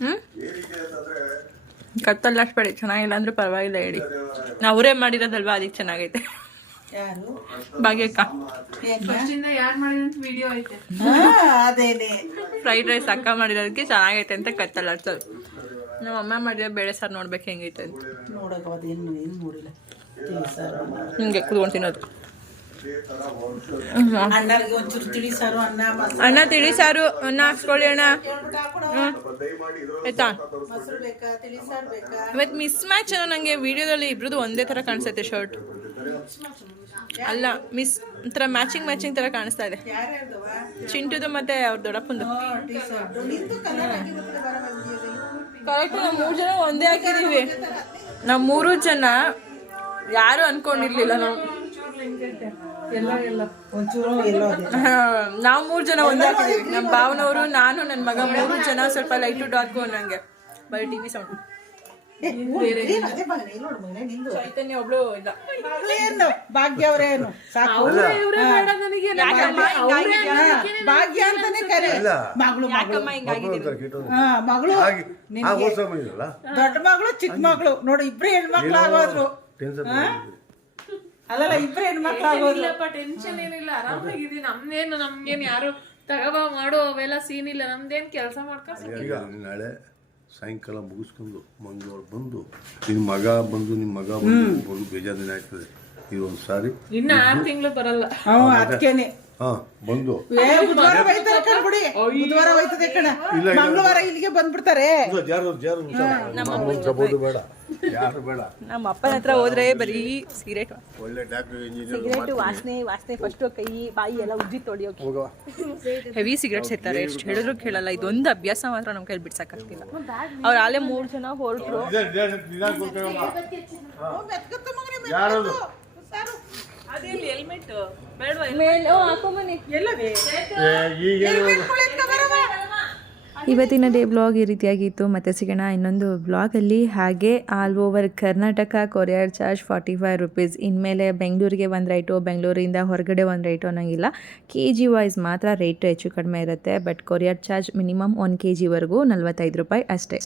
ಹ್ಞೂ ಅಷ್ಟು ಅಷ್ಟಬೇಡಿ ಚೆನ್ನಾಗಿಲ್ಲ ಅಂದ್ರೆ ಪರವಾಗಿಲ್ಲ ಹೇಳಿ. ನಾವು ಅವರೇ ಮಾಡಿರೋದಲ್ವಾ? ಅದಕ್ಕೆ ಚೆನ್ನಾಗೈತೆ. ಯಾರು? ಭಾಗ್ಯಕ್ಕ. ಫಸ್ಟಿಂದ ಯಾರು ಮಾಡಿದಂತ ವಿಡಿಯೋ ಐತೆ? ಹಾ ಅದೇನೆ. ಫ್ರೈಡ್ ರೈಸ್ ಅಕ್ಕ ಮಾಡಿರೋದಕ್ಕೆ ಚೆನ್ನಾಗೈತೆ ಅಂತ ಕತ್ತಲ್ಲ ಸರ್ ನಮ್ಮ ಅಮ್ಮ ಮಾಡಿರೋ ಬೇಳೆ ಸಾರು ನೋಡ್ಬೇಕು ಹೆಂಗೈತೆ ಅಂತ. ಹಿಂಗೆ ಕುತ್ಕೊಂಡು ತಿನ್ನೋದು. ಅಣ್ಣ ತಿಳಿ ಸಾರು ಅನ್ನ ಹಾಕ್ಸ್ಕೊಳ್ಳಿ ಅಣ್ಣ. ಆಯ್ತಾ? ಇವತ್ತು ಮಿಸ್ ಮ್ಯಾಚ್ ನನಗೆ ವಿಡಿಯೋದಲ್ಲಿ ಇಬ್ರದ್ದು ಒಂದೇ ಥರ ಕಾಣಿಸುತ್ತೆ ಶರ್ಟ್ ಅಲ್ಲ ಮಿಸ್ ಒಂಥರ ಮ್ಯಾಚಿಂಗ್ ಮ್ಯಾಚಿಂಗ್ ಥರ ಕಾಣಿಸ್ತಾ ಇದೆ. ಚಿಂಟುದು ಮತ್ತೆ ಅವ್ರ ದೊಡ್ಡಪ್ಪಂದು. ಕರೆಕ್ಟ್ ನಾವು ಮೂರು ಜನ ಒಂದೇ ಹಾಕಿದೀವಿ. ನಾವು ಮೂರು ಜನ ಯಾರು ಅನ್ಕೊಂಡಿರ್ಲಿಲ್ಲ ನಾವು. ನಾವು ಮೂರು ಜನ ಒಂದಾಗಿದ್ದೀವಿ ನಮ್ ನಮ್ಮ ಭಾವನವರು ನಾನು ನನ್ನ ಮಗ ಮೂರು ಜನ ಸ್ವಲ್ಪ ಲೈಟ್ ಡಾಟ್ ಗೋ ಅನ್ನಂಗೆ. ಬರೀ ಟಿವಿ ಸೌಂಡ್ ಚೈತನ್ಯ ಒಬ್ಳು ಇಲ್ಲ. ಭಾಗ್ಯ ಅವರೇನು ಸಾಕು. ಯಾಕಮ್ಮ ಹಿಂಗಾಗಿದ್ಯಾ? ಹಾ, ಭಾಗ್ಯ ಅಂತಾನೆ ಕರೆ. ಮಗಳು ದೊಡ್ಡ ಮಗಳು ಚಿಕ್ಕ ಮಗಳು. ನೋಡು ಇಬ್ರು ಹೆಣ್ಮಕ್ಳು ಆಗೋದ್ರು? ಅಲ್ಲಲ್ಲ ಇಬ್ರು ಹೆಣ್ಮಕ್ಳು ಆಗೋದ್ರು ಇಲ್ಲಪ್ಪ ಟೆನ್ಷನ್ ಏನಿಲ್ಲ. ಆರಾಮಾಗಿದ್ದೀನಿ ನಮ್ದೇನು ನಮ್ಗೇನು ಯಾರು ತಗಬ ಮಾಡೋ ಅವೆಲ್ಲ ಸೀನ್ ಇಲ್ಲ. ನಮ್ದೇನ್ ಕೆಲಸ ಮಾಡ್ಕೊಂಡು ಈಗ ನಾಳೆ ಸಾಯಂಕಾಲ ಮುಗಿಸ್ಕೊಂಡು ಮಂಗಳವಾರ ಬಂದು ನಿನ್ನ ಮಗ ಬಂದು ನಿಮ್ಮ ಮಗ ಬಂದು ಬೇಜಾರಿನ ಬೇಜಾರು ದಿನ ಆಯ್ತದೆ. ಇದು ಒಂದು ಸಾರಿ ಇನ್ನ ಆರು ತಿಂಗಳು ಬರಲ್ಲ. ಅದಕ್ಕೇನೆ. ಬಂದು. ಬುಧವಾರ ಹೋಯ್ತದೆ ಕಣ. ಮಂಗಳವಾರ ಇಲ್ಲಿಗೆ ಬಂದ್ಬಿಡ್ತಾರೆ. ಇಲ್ಲ, ಜಾರು ಜಾರು ತಗೋದು ಬೇಡ. ಯಾರು ಬೇಡ. ನಮ್ಮ ಅಪ್ಪನ ಹತ್ರ ಹೋದ್ರೆ ಬರೀ ಸಿಗರೇಟ್. ಒಳ್ಳೆ ಡಾಕ್ಟರ್ ಸಿಗರೇಟ್ ವಾಸನೆ ವಾಸನೆ ಫಸ್ಟ್ ಕೈ ಬಾಯಿ ಎಲ್ಲ ಉಜ್ಜಿ ತೊಳಿಯೋಕೆ ಹೋಗವ ಹೆವಿ ಸಿಗರೇಟ್ ಸೇತಾರೆ ಎಷ್ಟು ಹೇಳಿದ್ರು ಕೇಳಲ್ಲ. ಇದೊಂದು ಅಭ್ಯಾಸ ಮಾತ್ರ ನಮ್ಮ ಕೈಲಿ ಬಿಡ್ಸಕ್ಕಾಗ್ತಿಲ್ಲ. ಅವ್ರು ಅಲ್ಲೇ ಮೂರು ಜನ ಹೊರಟ್ರು. ಯಾರದು ಹೆಲ್ಮೆಟ್ ಮೇಲೆ ಹಾಕೊಂಬನ್ನಿ ಎಲ್ಲವೇ? ಈಗ ಇವತ್ತಿನ ಡೇ ಬ್ಲಾಗ್ ಈ ರೀತಿಯಾಗಿತ್ತು. ಮತ್ತೆ ಸಿಗೋಣ ಇನ್ನೊಂದು ಬ್ಲಾಗಲ್ಲಿ ಹಾಗೆ all over Karnataka courier charge forty five rupees ಇನ್ಮೇಲೆ ಬೆಂಗಳೂರಿಗೆ ಒಂದು ರೈಟು ಬೆಂಗಳೂರಿಂದ ಹೊರಗಡೆ ಒಂದು ರೈಟು ಅನ್ನೋಂಗಿಲ್ಲ. ಕೆ ಜಿ ವೈಸ್ ಮಾತ್ರ ರೇಟ್ ಹೆಚ್ಚು ಕಡಿಮೆ ಇರುತ್ತೆ. But courier charge minimum one K ಜಿವರೆಗೂ ನಲ್ವತ್ತೈದು ರೂಪಾಯಿ ಅಷ್ಟೇ.